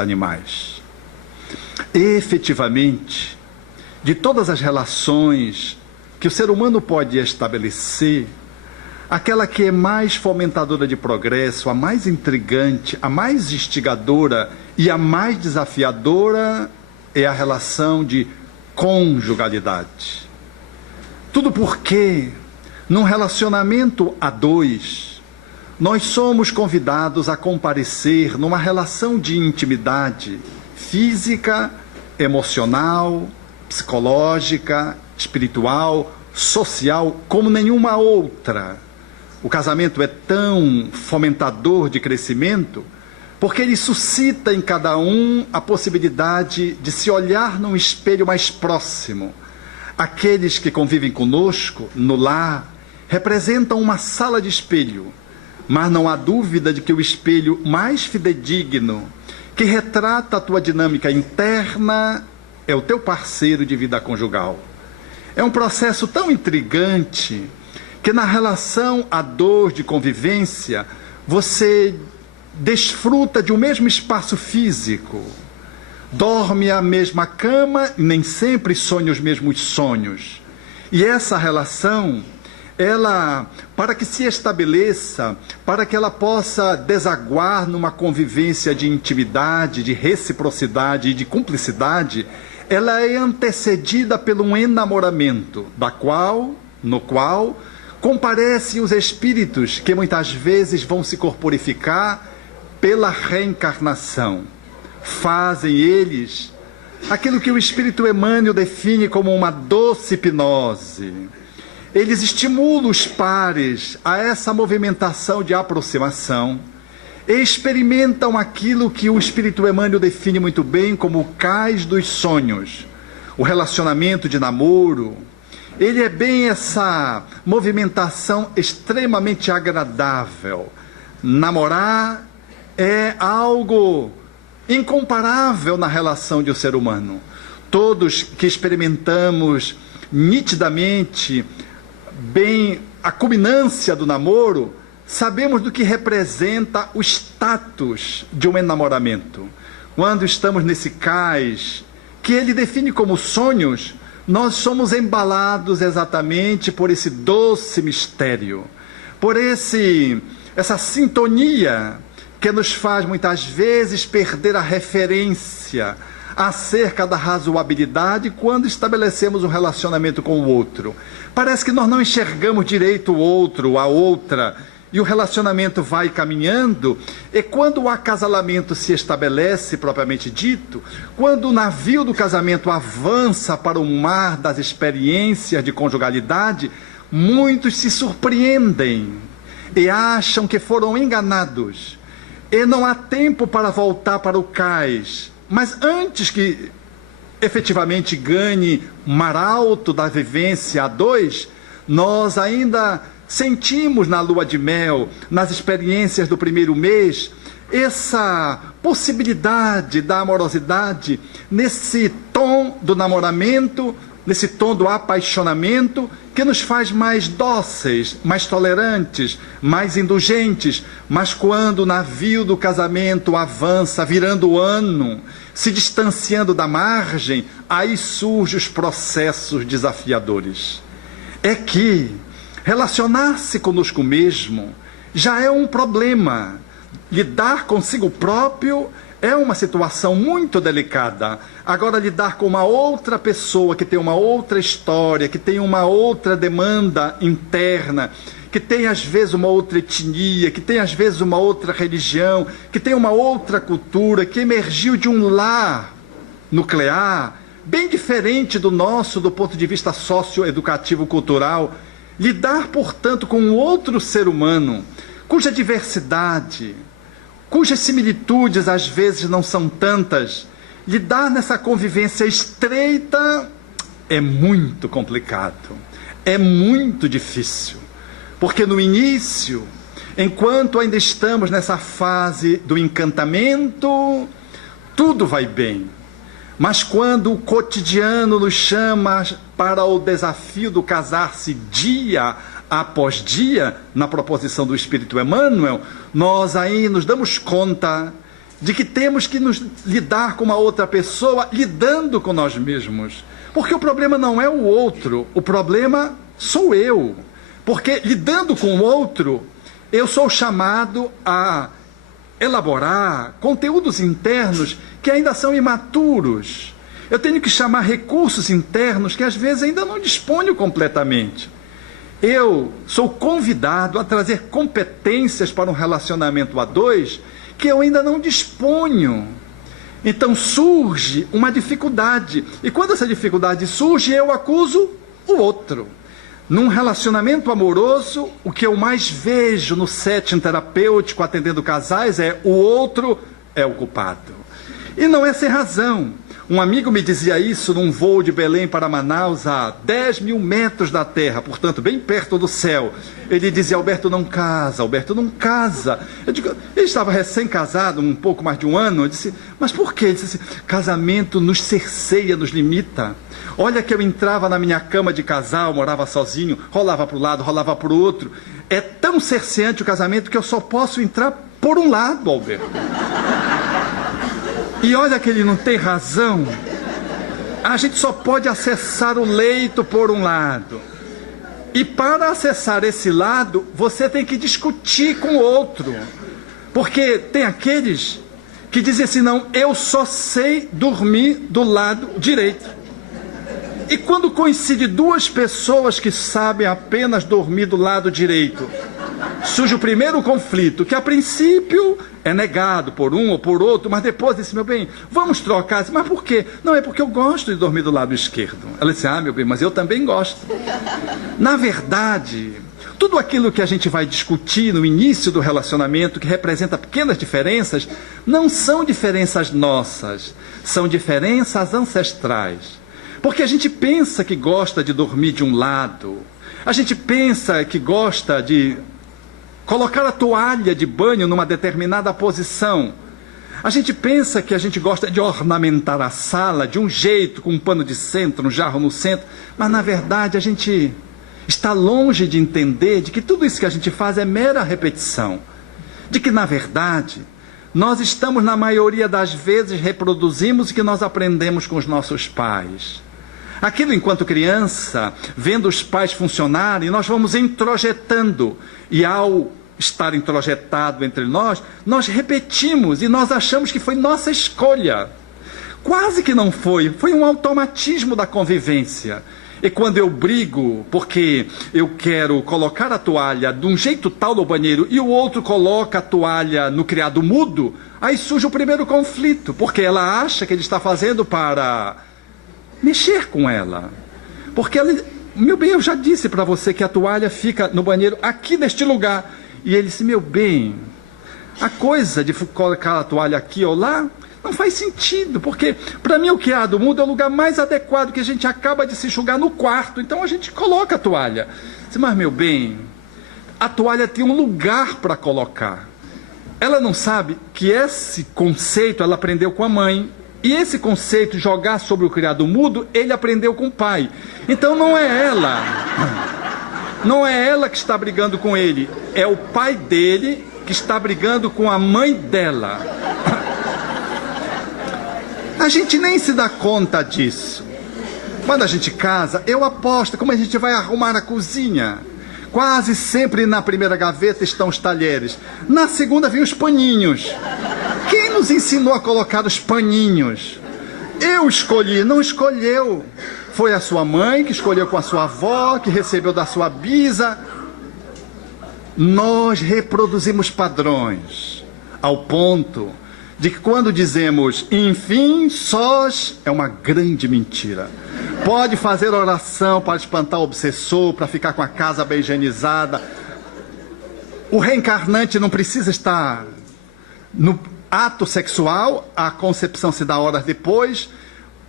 animais. Efetivamente, de todas as relações que o ser humano pode estabelecer, aquela que é mais fomentadora de progresso, a mais intrigante, a mais instigadora e a mais desafiadora é a relação de conjugalidade. Tudo porque, num relacionamento a dois, nós somos convidados a comparecer numa relação de intimidade física, emocional, psicológica, espiritual, social, como nenhuma outra. O casamento é tão fomentador de crescimento porque ele suscita em cada um a possibilidade de se olhar num espelho mais próximo. Aqueles que convivem conosco no lar representam uma sala de espelho, mas não há dúvida de que o espelho mais fidedigno, que retrata a tua dinâmica interna, é o teu parceiro de vida conjugal. É um processo tão intrigante que na relação a dois de convivência, você desfruta de um mesmo espaço físico, dorme à mesma cama e nem sempre sonha os mesmos sonhos. E essa relação, ela, para que se estabeleça, para que ela possa desaguar numa convivência de intimidade, de reciprocidade e de cumplicidade, ela é antecedida por um enamoramento, no qual comparecem os espíritos que muitas vezes vão se corporificar pela reencarnação. Fazem eles aquilo que o espírito Emmanuel define como uma doce hipnose. Eles estimulam os pares a essa movimentação de aproximação e experimentam aquilo que o espírito Emmanuel define muito bem como o cais dos sonhos. O relacionamento de namoro, ele é bem essa movimentação extremamente agradável. Namorar é algo incomparável na relação de um ser humano. Todos que experimentamos nitidamente bem a culminância do namoro, sabemos do que representa o status de um enamoramento. Quando estamos nesse cais, que ele define como sonhos, nós somos embalados exatamente por esse doce mistério, por essa sintonia que nos faz muitas vezes perder a referência acerca da razoabilidade quando estabelecemos um relacionamento com o outro. Parece que nós não enxergamos direito o outro, a outra, e o relacionamento vai caminhando, e quando o acasalamento se estabelece, propriamente dito, quando o navio do casamento avança para o mar das experiências de conjugalidade, muitos se surpreendem e acham que foram enganados, e não há tempo para voltar para o cais. Mas antes que efetivamente ganhe mar alto da vivência a dois, nós ainda sentimos na lua de mel, nas experiências do primeiro mês, essa possibilidade da amorosidade, nesse tom do namoramento, nesse tom do apaixonamento, que nos faz mais dóceis, mais tolerantes, mais indulgentes. Mas quando o navio do casamento avança, virando o ano, se distanciando da margem, aí surgem os processos desafiadores. É que relacionar-se conosco mesmo já é um problema. Lidar consigo próprio é uma situação muito delicada. Agora, lidar com uma outra pessoa que tem uma outra história, que tem uma outra demanda interna, que tem às vezes uma outra etnia, que tem às vezes uma outra religião, que tem uma outra cultura, que emergiu de um lar nuclear, bem diferente do nosso do ponto de vista socioeducativo cultural. Lidar, portanto, com um outro ser humano, cuja diversidade, cujas similitudes às vezes não são tantas, lidar nessa convivência estreita é muito complicado, é muito difícil. Porque no início, enquanto ainda estamos nessa fase do encantamento, tudo vai bem. Mas quando o cotidiano nos chama para o desafio do casar-se dia após dia, na proposição do Espírito Emmanuel, nós aí nos damos conta de que temos que nos lidar com uma outra pessoa lidando com nós mesmos. Porque o problema não é o outro, o problema sou eu. Porque lidando com o outro, eu sou chamado a elaborar conteúdos internos que ainda são imaturos. Eu tenho que chamar recursos internos que às vezes ainda não disponho completamente. Eu sou convidado a trazer competências para um relacionamento a dois que eu ainda não disponho. Então surge uma dificuldade. E quando essa dificuldade surge, eu acuso o outro. Num relacionamento amoroso, o que eu mais vejo no setting terapêutico atendendo casais é o outro é o culpado. E não é sem razão. Um amigo me dizia isso num voo de Belém para Manaus, a 10 mil metros da terra, portanto, bem perto do céu. Ele dizia, Alberto, não casa, Alberto, não casa. Eu digo, ele estava recém-casado, um pouco mais de um ano. Eu disse, mas por quê? Ele disse assim, casamento nos cerceia, nos limita. Olha que eu entrava na minha cama de casal, morava sozinho, rolava para o lado, rolava para o outro. É tão cerceante o casamento que eu só posso entrar por um lado, Alberto. E olha que ele não tem razão. A gente só pode acessar o leito por um lado. E para acessar esse lado, você tem que discutir com o outro. Porque tem aqueles que dizem assim, não, eu só sei dormir do lado direito. E quando coincide duas pessoas que sabem apenas dormir do lado direito, surge o primeiro conflito, que a princípio é negado por um ou por outro, mas depois disse, meu bem, vamos trocar. Mas por quê? Não, é porque eu gosto de dormir do lado esquerdo. Ela disse, meu bem, mas eu também gosto. Na verdade, tudo aquilo que a gente vai discutir no início do relacionamento, que representa pequenas diferenças, não são diferenças nossas, são diferenças ancestrais. Porque a gente pensa que gosta de dormir de um lado, a gente pensa que gosta de colocar a toalha de banho numa determinada posição. A gente pensa que a gente gosta de ornamentar a sala de um jeito, com um pano de centro, um jarro no centro, mas na verdade a gente está longe de entender de que tudo isso que a gente faz é mera repetição. De que na verdade nós estamos na maioria das vezes reproduzimos o que nós aprendemos com os nossos pais. Aquilo enquanto criança, vendo os pais funcionarem, nós vamos introjetando. E ao estar introjetado entre nós, nós repetimos e nós achamos que foi nossa escolha. Quase que não foi, foi um automatismo da convivência. E quando eu brigo porque eu quero colocar a toalha de um jeito tal no banheiro e o outro coloca a toalha no criado mudo, aí surge o primeiro conflito, porque ela acha que ele está fazendo para mexer com ela. Porque ela, meu bem, eu já disse para você que a toalha fica no banheiro aqui neste lugar. E ele disse, meu bem, a coisa de colocar a toalha aqui ou lá não faz sentido, porque para mim o criado mudo é o lugar mais adequado, que a gente acaba de se enxugar no quarto, então a gente coloca a toalha. Disse, mas meu bem, a toalha tem um lugar para colocar. Ela não sabe que esse conceito ela aprendeu com a mãe. E esse conceito, jogar sobre o criado mudo, ele aprendeu com o pai. Então não é ela que está brigando com ele, é o pai dele que está brigando com a mãe dela. A gente nem se dá conta disso. Quando a gente casa, eu aposto como a gente vai arrumar a cozinha. Quase sempre na primeira gaveta estão os talheres. Na segunda vem os paninhos. Quem nos ensinou a colocar os paninhos? Eu escolhi, não escolheu. Foi a sua mãe que escolheu com a sua avó, que recebeu da sua bisa. Nós reproduzimos padrões, ao ponto de que quando dizemos, enfim, sós, é uma grande mentira. Pode fazer oração para espantar o obsessor, para ficar com a casa bem higienizada. O reencarnante não precisa estar no ato sexual, a concepção se dá horas depois,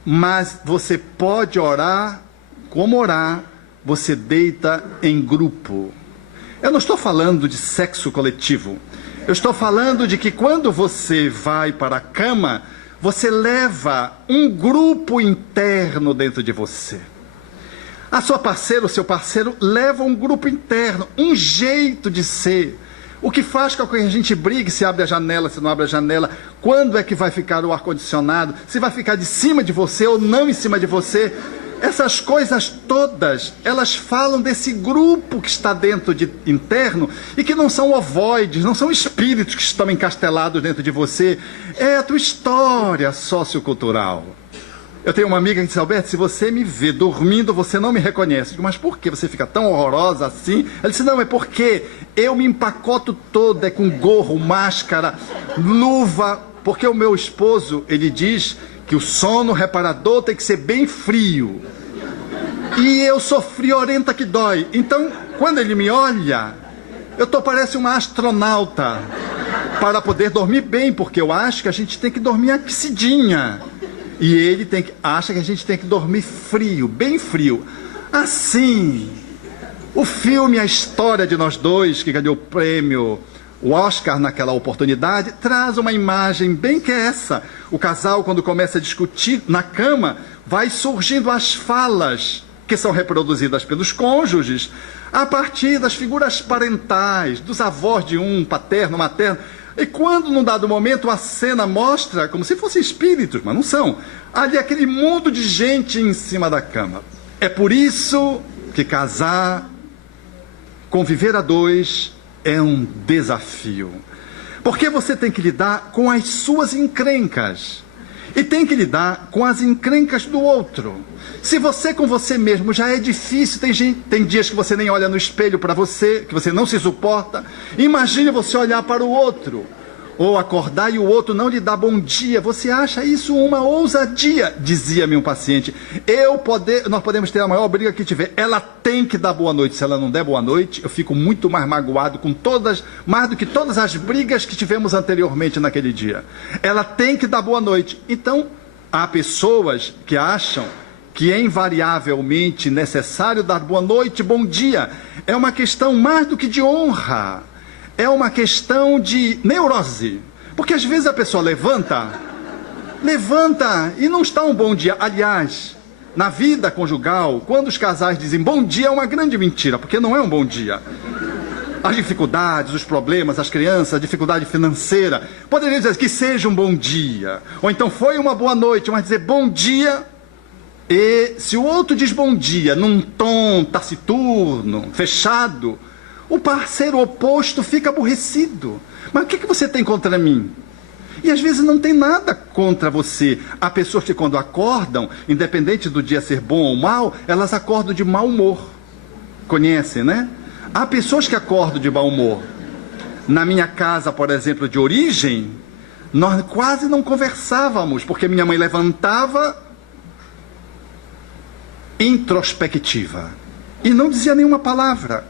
mas você pode orar. Como orar? Você deita em grupo. Eu não estou falando de sexo coletivo. Eu estou falando de que quando você vai para a cama, você leva um grupo interno dentro de você. A sua parceira, o seu parceiro, leva um grupo interno, um jeito de ser, O que faz com que a gente brigue se abre a janela, se não abre a janela, quando é que vai ficar o ar-condicionado, se vai ficar de cima de você ou não em cima de você. Essas coisas todas, elas falam desse grupo que está dentro interno e que não são ovoides, não são espíritos que estão encastelados dentro de você. É a tua história sociocultural. Eu tenho uma amiga que disse: Alberto, se você me vê dormindo, você não me reconhece. Eu digo: mas por que você fica tão horrorosa assim? Ela disse: não, é porque eu me empacoto toda, com gorro, máscara, luva, porque o meu esposo, ele diz que o sono reparador tem que ser bem frio. E eu sou friorenta que dói. Então, quando ele me olha, eu parece uma astronauta, para poder dormir bem, porque eu acho que a gente tem que dormir aquecidinha. E ele acha que a gente tem que dormir frio, bem frio. Assim, o filme A História de Nós Dois, que ganhou o prêmio, o Oscar naquela oportunidade, traz uma imagem bem que é essa. O casal, quando começa a discutir na cama, vai surgindo as falas que são reproduzidas pelos cônjuges a partir das figuras parentais, dos avós de um, paterno, materno. E quando, num dado momento, a cena mostra como se fossem espíritos, mas não são, ali aquele mundo de gente em cima da cama. É por isso que casar, conviver a dois, é um desafio. Porque você tem que lidar com as suas encrencas e tem que lidar com as encrencas do outro. Se você com você mesmo já é difícil, tem dias que você nem olha no espelho para você, que você não se suporta. Imagine você olhar para o outro, ou acordar e o outro não lhe dá bom dia. Você acha isso uma ousadia? Dizia-me um paciente: nós podemos ter a maior briga que tiver, ela tem que dar boa noite. Se ela não der boa noite, eu fico muito mais magoado mais do que todas as brigas que tivemos anteriormente naquele dia. Ela tem que dar boa noite. Então, há pessoas que acham que é invariavelmente necessário dar boa noite, bom dia. É uma questão mais do que de honra. É uma questão de neurose. Porque às vezes a pessoa levanta e não está um bom dia. Aliás, na vida conjugal, quando os casais dizem bom dia, é uma grande mentira, porque não é um bom dia. As dificuldades, os problemas, as crianças, a dificuldade financeira, poderia dizer que seja um bom dia. Ou então foi uma boa noite, mas dizer bom dia. E se o outro diz bom dia num tom taciturno, fechado, o parceiro oposto fica aborrecido. Mas o que você tem contra mim? E às vezes não tem nada contra você. Há pessoas que quando acordam, independente do dia ser bom ou mau, elas acordam de mau humor. Conhecem, né? Há pessoas que acordam de mau humor. Na minha casa, por exemplo, de origem, nós quase não conversávamos, porque minha mãe levantava introspectiva e não dizia nenhuma palavra.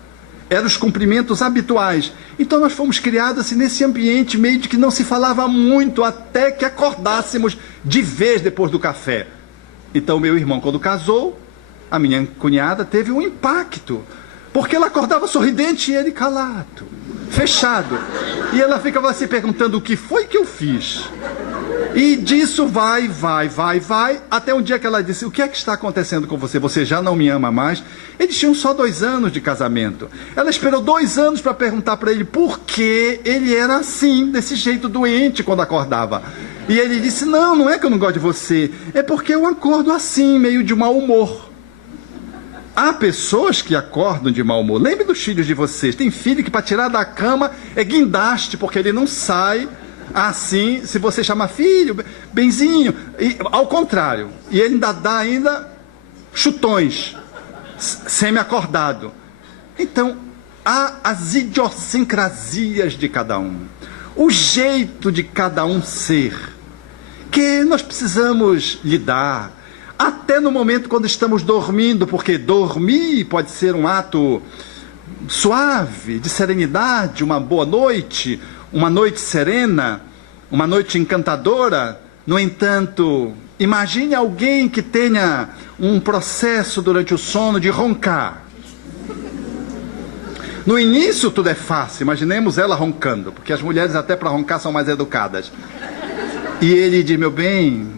Eram os cumprimentos habituais. Então nós fomos criados assim, nesse ambiente meio de que não se falava muito até que acordássemos de vez depois do café. Então meu irmão, quando casou, a minha cunhada teve um impacto, porque ela acordava sorridente e ele calado, fechado. E ela ficava se perguntando: o que foi que eu fiz? E disso vai, até um dia que ela disse: o que é que está acontecendo com você? Você já não me ama mais? Eles tinham só 2 anos de casamento. Ela esperou 2 anos para perguntar para ele por que ele era assim, desse jeito doente quando acordava. E ele disse: não é que eu não gosto de você, é porque eu acordo assim, meio de mau humor. Há pessoas que acordam de mau humor. Lembre dos filhos de vocês. Tem filho que para tirar da cama é guindaste, porque ele não sai assim, se você chama filho, benzinho, e, ao contrário. E ele ainda dá chutões, semi-acordado. Então, há as idiosincrasias de cada um, o jeito de cada um ser, que nós precisamos lidar, até no momento quando estamos dormindo, porque dormir pode ser um ato suave, de serenidade, uma boa noite, uma noite serena, uma noite encantadora. No entanto, imagine alguém que tenha um processo durante o sono de roncar. No início tudo é fácil, imaginemos ela roncando, porque as mulheres até para roncar são mais educadas. E ele diz: meu bem,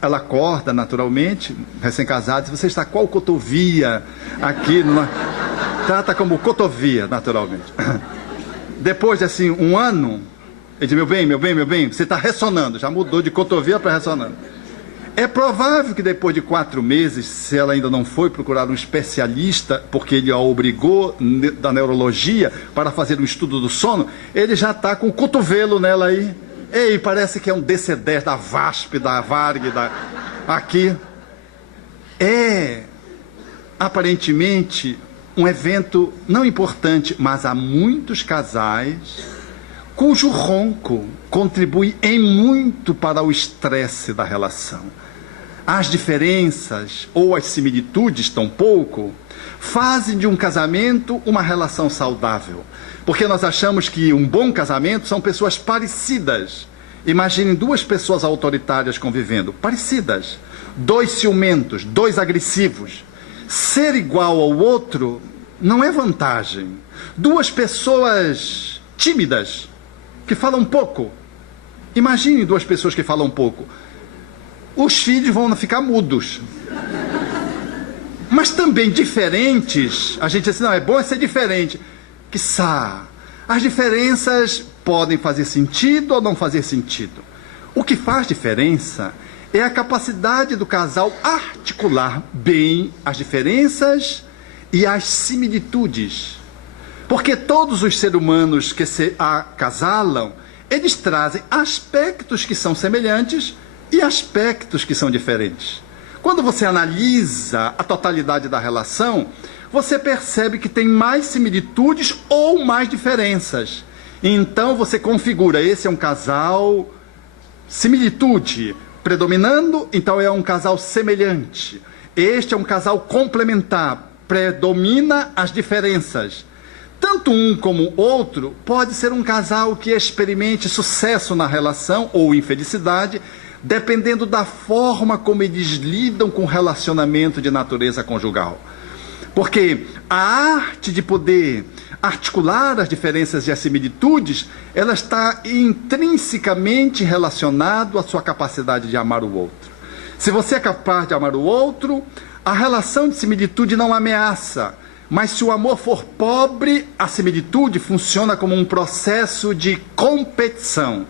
ela acorda naturalmente, recém-casado, você está qual cotovia aqui? Trata como cotovia, naturalmente. Depois de assim, um ano, ele diz, meu bem, você está ressonando, já mudou de cotovelo para ressonando. É provável que depois de 4 meses, se ela ainda não foi procurar um especialista, porque ele a obrigou da neurologia para fazer um estudo do sono, ele já está com o cotovelo nela aí. Ei, parece que é um DC-10 da VASP, da Varg, aqui. É, aparentemente, um evento não importante, mas há muitos casais cujo ronco contribui em muito para o estresse da relação. As diferenças ou as similitudes, tampouco, fazem de um casamento uma relação saudável. Porque nós achamos que um bom casamento são pessoas parecidas. Imaginem 2 pessoas autoritárias convivendo, parecidas. 2 ciumentos, 2 agressivos. Ser igual ao outro não é vantagem. 2 pessoas tímidas, que falam pouco. Imagine 2 pessoas que falam pouco. Os filhos vão ficar mudos. Mas também diferentes, a gente diz assim, não, é bom ser diferente. Quiçá, as diferenças podem fazer sentido ou não fazer sentido. O que faz diferença é a capacidade do casal articular bem as diferenças e as similitudes. Porque todos os seres humanos que se acasalam, eles trazem aspectos que são semelhantes e aspectos que são diferentes. Quando você analisa a totalidade da relação, você percebe que tem mais similitudes ou mais diferenças. Então você configura, esse é um casal similitude predominando, então é um casal semelhante. Este é um casal complementar, predomina as diferenças. Tanto um como o outro pode ser um casal que experimente sucesso na relação ou infelicidade, dependendo da forma como eles lidam com o relacionamento de natureza conjugal. Porque a arte de poder articular as diferenças e as similitudes, ela está intrinsecamente relacionada à sua capacidade de amar o outro. Se você é capaz de amar o outro, a relação de similitude não ameaça. Mas se o amor for pobre, a similitude funciona como um processo de competição.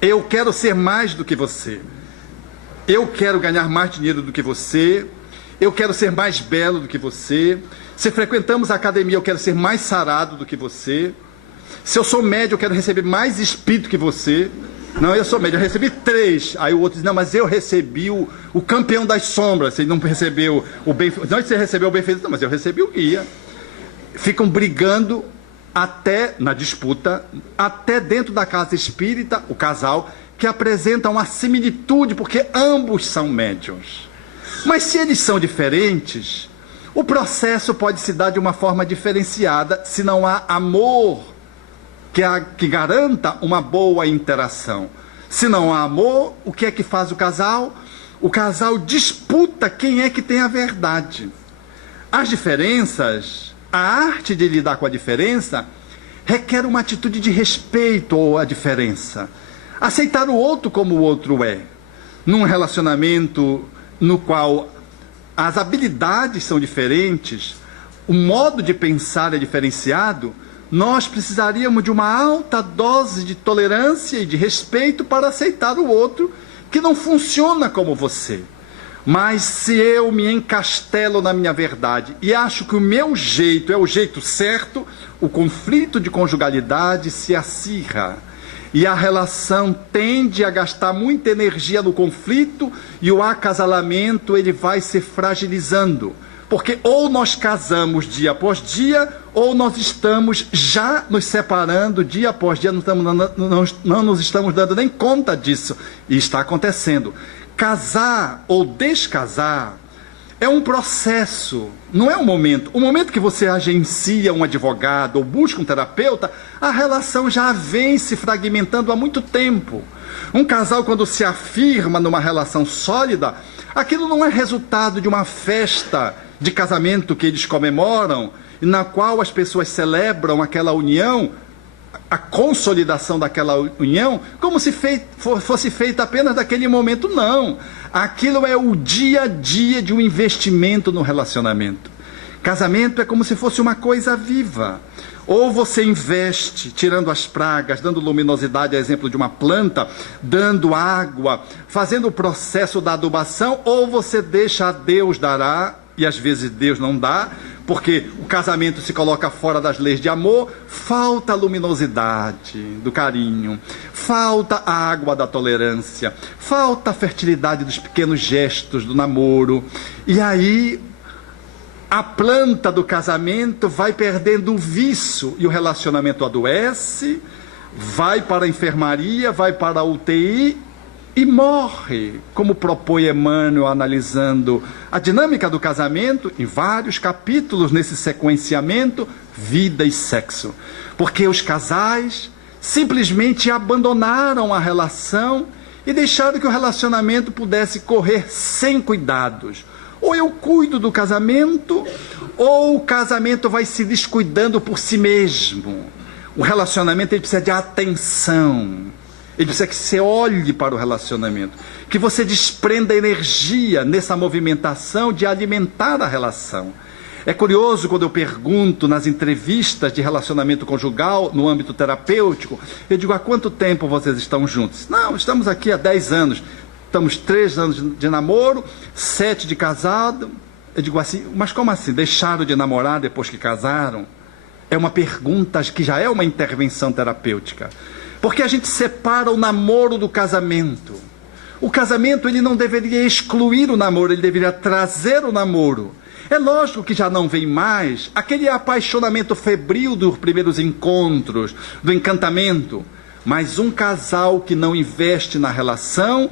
Eu quero ser mais do que você. Eu quero ganhar mais dinheiro do que você. Eu quero ser mais belo do que você. Se frequentamos a academia, eu quero ser mais sarado do que você. Se eu sou médio, eu quero receber mais espírito que você. Não, eu sou médio, eu recebi 3. Aí o outro diz, não, mas eu recebi o campeão das sombras. Você não recebeu o bem... Não, você recebeu o benfeitor. Não, mas eu recebi o guia. Ficam brigando até na disputa, até dentro da casa espírita, o casal, que apresenta uma similitude, porque ambos são médiuns. Mas se eles são diferentes, o processo pode se dar de uma forma diferenciada, se não há amor que garanta uma boa interação. Se não há amor, o que é que faz o casal? O casal disputa quem é que tem a verdade. As diferenças, a arte de lidar com a diferença, requer uma atitude de respeito à diferença. Aceitar o outro como o outro é. Num relacionamento no qual as habilidades são diferentes, o modo de pensar é diferenciado, nós precisaríamos de uma alta dose de tolerância e de respeito para aceitar o outro que não funciona como você. Mas se eu me encastelo na minha verdade e acho que o meu jeito é o jeito certo, o conflito de conjugalidade se acirra. E a relação tende a gastar muita energia no conflito e o acasalamento ele vai se fragilizando. Porque ou nós casamos dia após dia, ou nós estamos já nos separando dia após dia, não nos estamos dando nem conta disso. E está acontecendo. Casar ou descasar é um processo, não é um momento. O momento que você agencia um advogado ou busca um terapeuta, a relação já vem se fragmentando há muito tempo. Um casal, quando se afirma numa relação sólida, aquilo não é resultado de uma festa de casamento que eles comemoram, na qual as pessoas celebram aquela união, a consolidação daquela união, como se fosse feita apenas naquele momento. Não. Aquilo é o dia a dia de um investimento no relacionamento. Casamento é como se fosse uma coisa viva. Ou você investe, tirando as pragas, dando luminosidade, a exemplo de uma planta, dando água, fazendo o processo da adubação, ou você deixa a Deus dará, e às vezes Deus não dá, porque o casamento se coloca fora das leis de amor, falta a luminosidade do carinho, falta a água da tolerância, falta a fertilidade dos pequenos gestos do namoro, e aí a planta do casamento vai perdendo o viço e o relacionamento adoece, vai para a enfermaria, vai para a UTI e morre, como propõe Emmanuel analisando a dinâmica do casamento em vários capítulos nesse sequenciamento, vida e sexo. Porque os casais simplesmente abandonaram a relação e deixaram que o relacionamento pudesse correr sem cuidados. Ou eu cuido do casamento, ou o casamento vai se descuidando por si mesmo. O relacionamento ele precisa de atenção. Ele precisa que você olhe para o relacionamento, que você desprenda energia nessa movimentação de alimentar a relação. É curioso quando eu pergunto nas entrevistas de relacionamento conjugal, no âmbito terapêutico, eu digo, há quanto tempo vocês estão juntos? Não, estamos aqui há 10 anos. Estamos 3 anos de namoro, 7 de casado. Eu digo assim, mas como assim? Deixaram de namorar depois que casaram? É uma pergunta que já é uma intervenção terapêutica. Porque a gente separa o namoro do casamento. O casamento ele não deveria excluir o namoro, ele deveria trazer o namoro. É lógico que já não vem mais aquele apaixonamento febril dos primeiros encontros, do encantamento. Mas um casal que não investe na relação,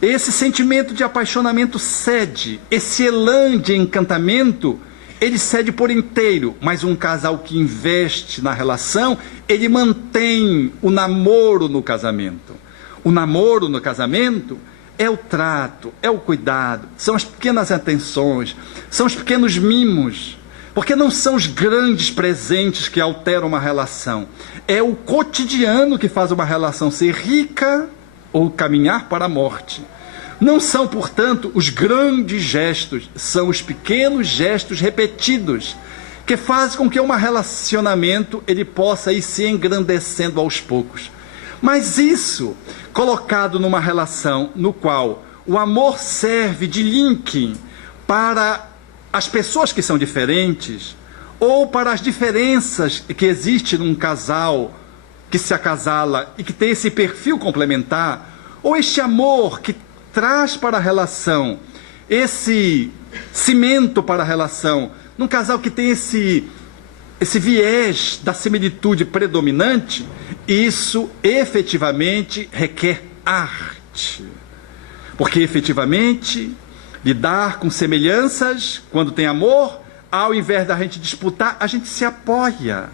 esse sentimento de apaixonamento cede, esse elan de encantamento, ele cede por inteiro, mas um casal que investe na relação, ele mantém o namoro no casamento. O namoro no casamento é o trato, é o cuidado, são as pequenas atenções, são os pequenos mimos, porque não são os grandes presentes que alteram uma relação, é o cotidiano que faz uma relação ser rica ou caminhar para a morte. Não são, portanto, os grandes gestos, são os pequenos gestos repetidos que fazem com que um relacionamento ele possa ir se engrandecendo aos poucos. Mas isso, colocado numa relação no qual o amor serve de link para as pessoas que são diferentes, ou para as diferenças que existem num casal que se acasala e que tem esse perfil complementar, ou este amor que traz para a relação esse cimento para a relação, num casal que tem esse viés da similitude predominante, isso efetivamente requer arte. Porque efetivamente lidar com semelhanças, quando tem amor, ao invés da gente disputar, a gente se apoia.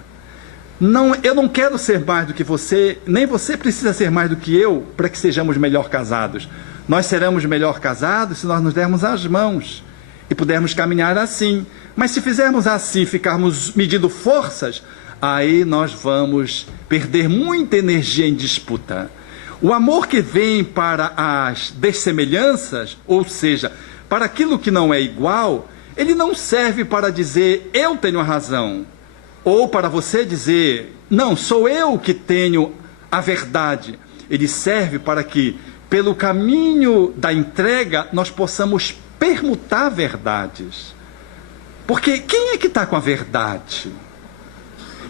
Não, eu não quero ser mais do que você, nem você precisa ser mais do que eu para que sejamos melhor casados. Nós seremos melhor casados se nós nos dermos as mãos e pudermos caminhar assim. Mas se fizermos assim, ficarmos medindo forças, aí nós vamos perder muita energia em disputa. O amor que vem para as dessemelhanças, ou seja, para aquilo que não é igual, ele não serve para dizer eu tenho a razão, ou para você dizer não, sou eu que tenho a verdade. Ele serve para que, pelo caminho da entrega, nós possamos permutar verdades. Porque quem é que está com a verdade?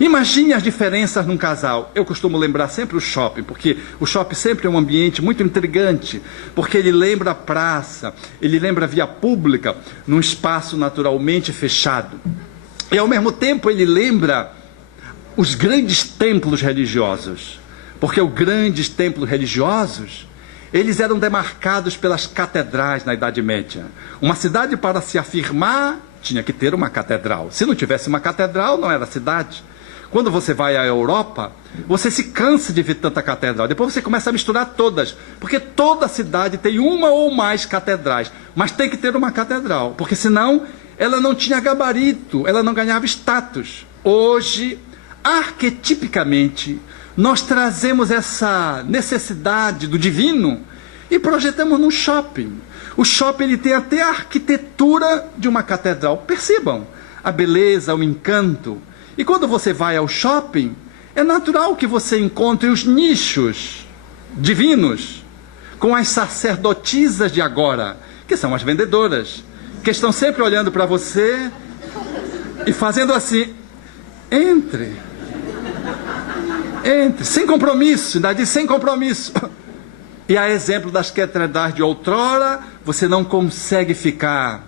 Imagine as diferenças num casal. Eu costumo lembrar sempre o shopping, porque o shopping sempre é um ambiente muito intrigante, porque ele lembra a praça, ele lembra a via pública, num espaço naturalmente fechado. E ao mesmo tempo ele lembra os grandes templos religiosos, porque os grandes templos religiosos, eles eram demarcados pelas catedrais na Idade Média. Uma cidade, para se afirmar, tinha que ter uma catedral. Se não tivesse uma catedral, não era cidade. Quando você vai à Europa, você se cansa de ver tanta catedral. Depois você começa a misturar todas, porque toda cidade tem uma ou mais catedrais. Mas tem que ter uma catedral, porque senão ela não tinha gabarito, ela não ganhava status. Hoje, arquetipicamente, nós trazemos essa necessidade do divino e projetamos no shopping. O shopping ele tem até a arquitetura de uma catedral. Percebam a beleza, o encanto. E quando você vai ao shopping, é natural que você encontre os nichos divinos com as sacerdotisas de agora, que são as vendedoras, que estão sempre olhando para você e fazendo assim: entre, sem compromisso, ainda diz sem compromisso. E a exemplo das catedrais de outrora, você não consegue ficar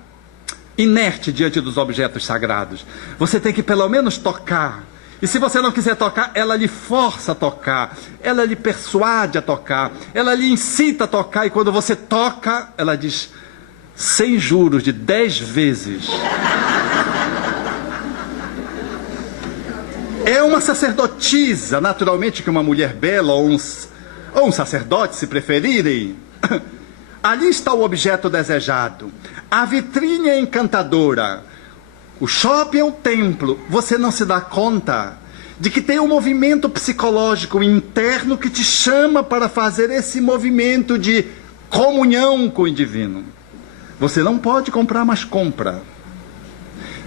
inerte diante dos objetos sagrados. Você tem que pelo menos tocar. E se você não quiser tocar, ela lhe força a tocar, ela lhe persuade a tocar, ela lhe incita a tocar, e quando você toca, ela diz, sem juros, de 10 vezes. É uma sacerdotisa, naturalmente, que uma mulher bela ou um sacerdote, se preferirem. Ali está o objeto desejado. A vitrine é encantadora. O shopping é um templo. Você não se dá conta de que tem um movimento psicológico interno que te chama para fazer esse movimento de comunhão com o divino. Você não pode comprar, mas compra.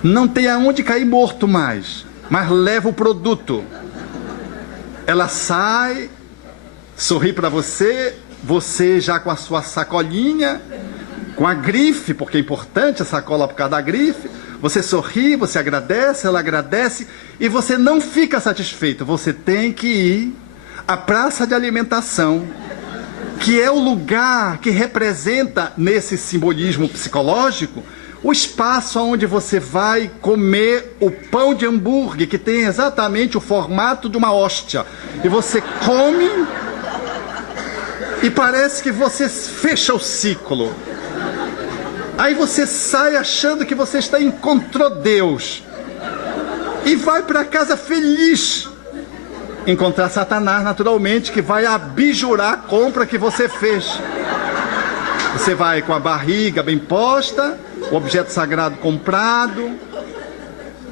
Não tem aonde cair morto mais, mas leva o produto. Ela sai, sorri para você, você já com a sua sacolinha, com a grife, porque é importante a sacola por causa da grife. Você sorri, você agradece, ela agradece, e você não fica satisfeito. Você tem que ir à praça de alimentação, que é o lugar que representa, nesse simbolismo psicológico, o espaço onde você vai comer o pão de hambúrguer, que tem exatamente o formato de uma hóstia. E você come e parece que você fecha o ciclo. Aí você sai achando que você encontrou Deus. E vai para casa feliz. Encontrar Satanás, naturalmente, que vai abijurar a compra que você fez. Você vai com a barriga bem posta, o objeto sagrado comprado,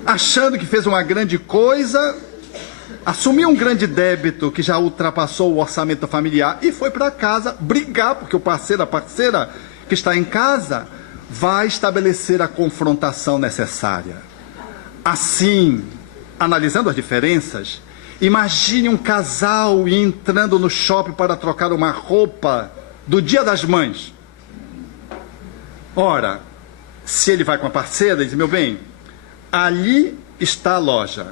achando que fez uma grande coisa, assumiu um grande débito que já ultrapassou o orçamento familiar e foi para casa brigar, porque o parceiro, a parceira que está em casa vai estabelecer a confrontação necessária. Assim, analisando as diferenças, imagine um casal entrando no shopping para trocar uma roupa do Dia das Mães. Ora, se ele vai com a parceira, ele diz, meu bem, ali está a loja.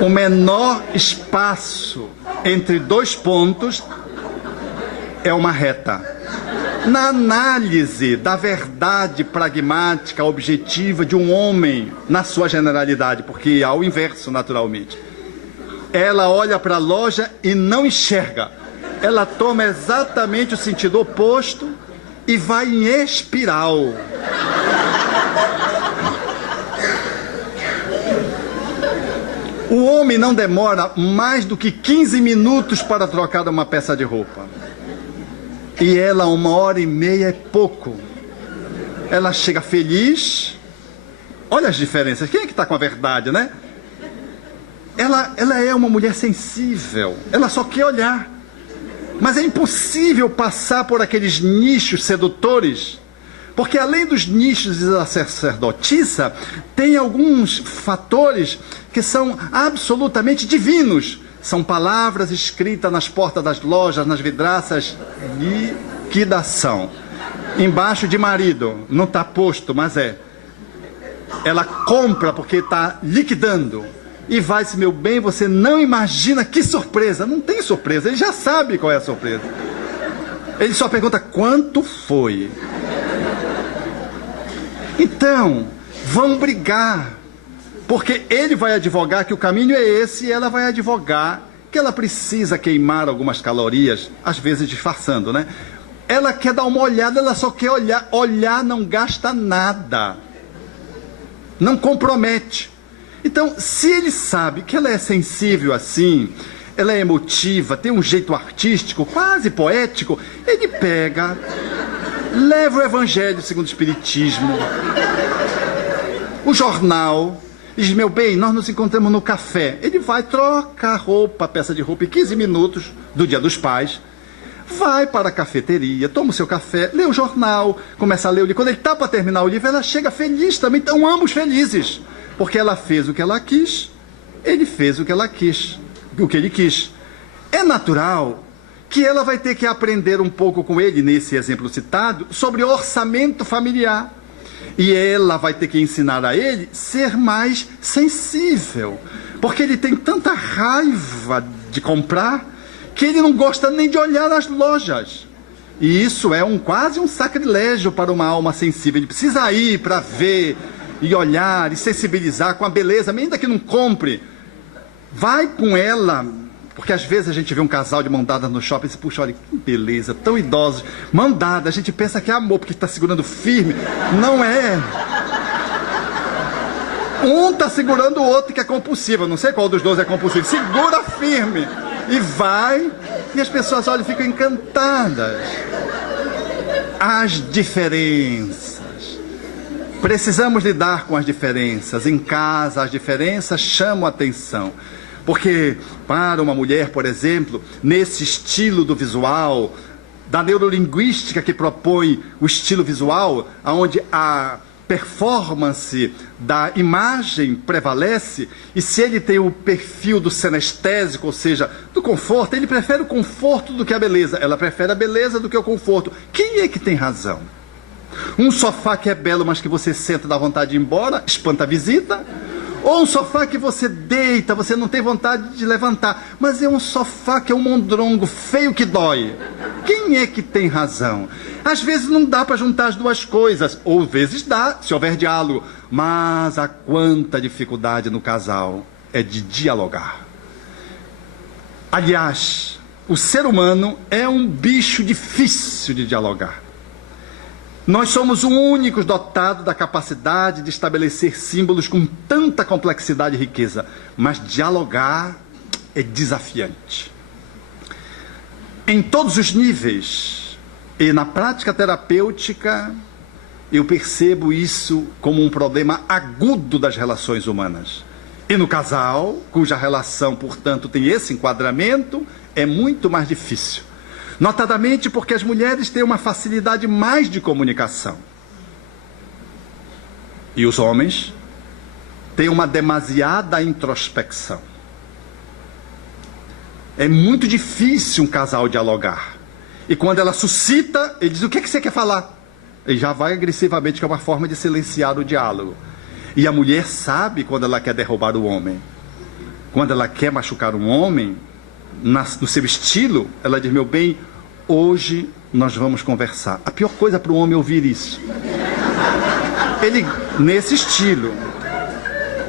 O menor espaço entre dois pontos é uma reta. Na análise da verdade pragmática, objetiva de um homem, na sua generalidade, porque há o inverso, naturalmente. Ela olha para a loja e não enxerga. Ela toma exatamente o sentido oposto e vai em espiral. O homem não demora mais do que 15 minutos para trocar uma peça de roupa. E ela, 1h30 é pouco. Ela chega feliz. Olha as diferenças. Quem é que está com a verdade, né? Ela é uma mulher sensível. Ela só quer olhar. Mas é impossível passar por aqueles nichos sedutores. Porque além dos nichos da sacerdotisa, tem alguns fatores que são absolutamente divinos. São palavras escritas nas portas das lojas, nas vidraças, liquidação. Embaixo de marido, não está posto, mas é. Ela compra porque está liquidando. E vai-se, meu bem, você não imagina que surpresa. Não tem surpresa, ele já sabe qual é a surpresa. Ele só pergunta quanto foi. Então, vão brigar. Porque ele vai advogar que o caminho é esse e ela vai advogar que ela precisa queimar algumas calorias, às vezes disfarçando, né? Ela quer dar uma olhada, ela só quer olhar. Olhar não gasta nada. Não compromete. Então, se ele sabe que ela é sensível assim, ela é emotiva, tem um jeito artístico, quase poético, ele pega, leva o Evangelho segundo o Espiritismo, o jornal, diz, meu bem, nós nos encontramos no café. Ele vai trocar roupa, peça de roupa, em 15 minutos do Dia dos Pais, vai para a cafeteria, toma o seu café, lê o jornal, começa a ler o livro. Quando ele está para terminar o livro, ela chega feliz também. Estão ambos felizes. Porque ela fez o que ela quis, ele fez o que ela quis, o que ele quis. É natural que ela vai ter que aprender um pouco com ele, nesse exemplo citado, sobre orçamento familiar. E ela vai ter que ensinar a ele ser mais sensível. Porque ele tem tanta raiva de comprar que ele não gosta nem de olhar as lojas. E isso é quase um sacrilégio para uma alma sensível. Ele precisa ir para ver e olhar e sensibilizar com a beleza, ainda que não compre. Vai com ela, porque às vezes a gente vê um casal de mão dada no shopping e se puxa, olha que beleza, tão idosos, mão dada, a gente pensa que é amor porque está segurando firme. Não é. Um está segurando o outro que é compulsivo, não sei qual dos dois é compulsivo, segura firme e vai, e as pessoas olham e ficam encantadas. As diferenças. Precisamos lidar com as diferenças. Em casa, as diferenças chamam a atenção. Porque, para uma mulher, por exemplo, nesse estilo do visual, da neurolinguística que propõe o estilo visual, onde a performance da imagem prevalece, e se ele tem o perfil do senestésico, ou seja, do conforto, ele prefere o conforto do que a beleza. Ela prefere a beleza do que o conforto. Quem é que tem razão? Um sofá que é belo, mas que você senta, dá vontade de ir embora, espanta a visita? Ou um sofá que você deita, você não tem vontade de levantar, mas é um sofá que é um mondrongo feio que dói? Quem é que tem razão? Às vezes não dá para juntar as duas coisas, ou às vezes dá, se houver diálogo, mas há quanta dificuldade no casal é de dialogar. Aliás, o ser humano é um bicho difícil de dialogar. Nós somos os únicos dotados da capacidade de estabelecer símbolos com tanta complexidade e riqueza, mas dialogar é desafiante. Em todos os níveis, e na prática terapêutica, eu percebo isso como um problema agudo das relações humanas. E no casal, cuja relação, portanto, tem esse enquadramento, é muito mais difícil. Notadamente porque as mulheres têm uma facilidade mais de comunicação. E os homens têm uma demasiada introspecção. É muito difícil um casal dialogar. E quando ela suscita, ele diz, o que é que você quer falar? E já vai agressivamente, que é uma forma de silenciar o diálogo. E a mulher sabe quando ela quer derrubar o homem. Quando ela quer machucar um homem, no seu estilo, ela diz, meu bem, hoje nós vamos conversar. A pior coisa para o homem é ouvir isso. Ele, nesse estilo,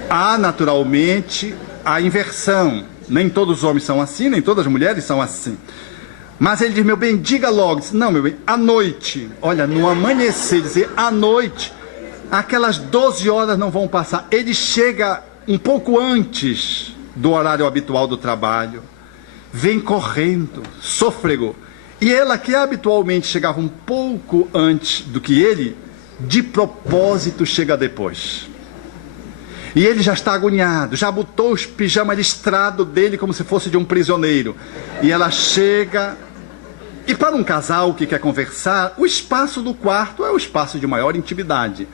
há naturalmente a inversão. Nem todos os homens são assim, nem todas as mulheres são assim. Mas ele diz, meu bem, diga logo. Diz, não, meu bem, à noite. Olha, no amanhecer, dizer à noite, aquelas 12 horas não vão passar. Ele chega um pouco antes do horário habitual do trabalho. Vem correndo, sôfrego. E ela, que habitualmente chegava um pouco antes do que ele, de propósito chega depois. E ele já está agoniado, já botou os pijamas listrados dele como se fosse de um prisioneiro. E ela chega. E para um casal que quer conversar, o espaço do quarto é o espaço de maior intimidade.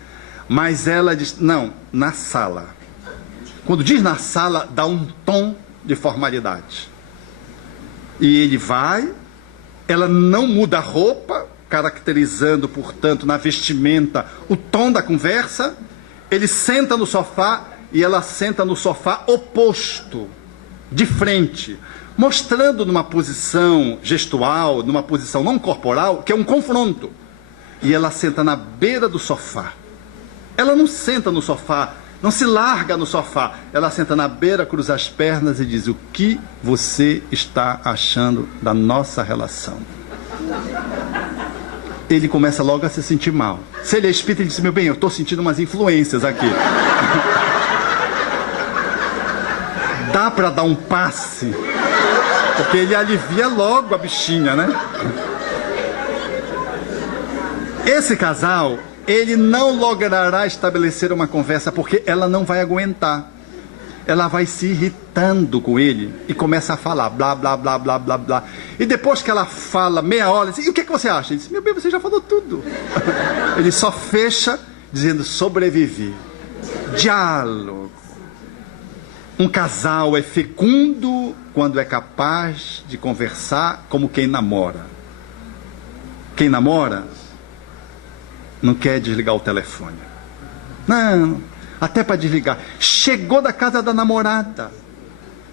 Mas ela diz, não, na sala. Quando diz na sala, dá um tom de formalidade. E ele vai, ela não muda a roupa, caracterizando, portanto, na vestimenta o tom da conversa. Ele senta no sofá e ela senta no sofá oposto, de frente, mostrando numa posição gestual, numa posição não corporal, que é um confronto. E ela senta na beira do sofá. Ela não senta no sofá, não se larga no sofá. Ela senta na beira, cruza as pernas e diz, o que você está achando da nossa relação? Ele começa logo a se sentir mal. Se ele é espírita, ele diz, meu bem, eu estou sentindo umas influências aqui. Dá para dar um passe? Porque ele alivia logo a bichinha, né? Esse casal, ele não logrará estabelecer uma conversa porque ela não vai aguentar. Ela vai se irritando com ele e começa a falar blá, blá, blá, blá, blá, blá. E depois que ela fala meia hora, diz, e o que você acha? Ele diz, meu bem, você já falou tudo. Ele só fecha dizendo, sobrevivi. Diálogo. Um casal é fecundo quando é capaz de conversar como quem namora. Quem namora não quer desligar o telefone. Não, até para desligar. Chegou da casa da namorada.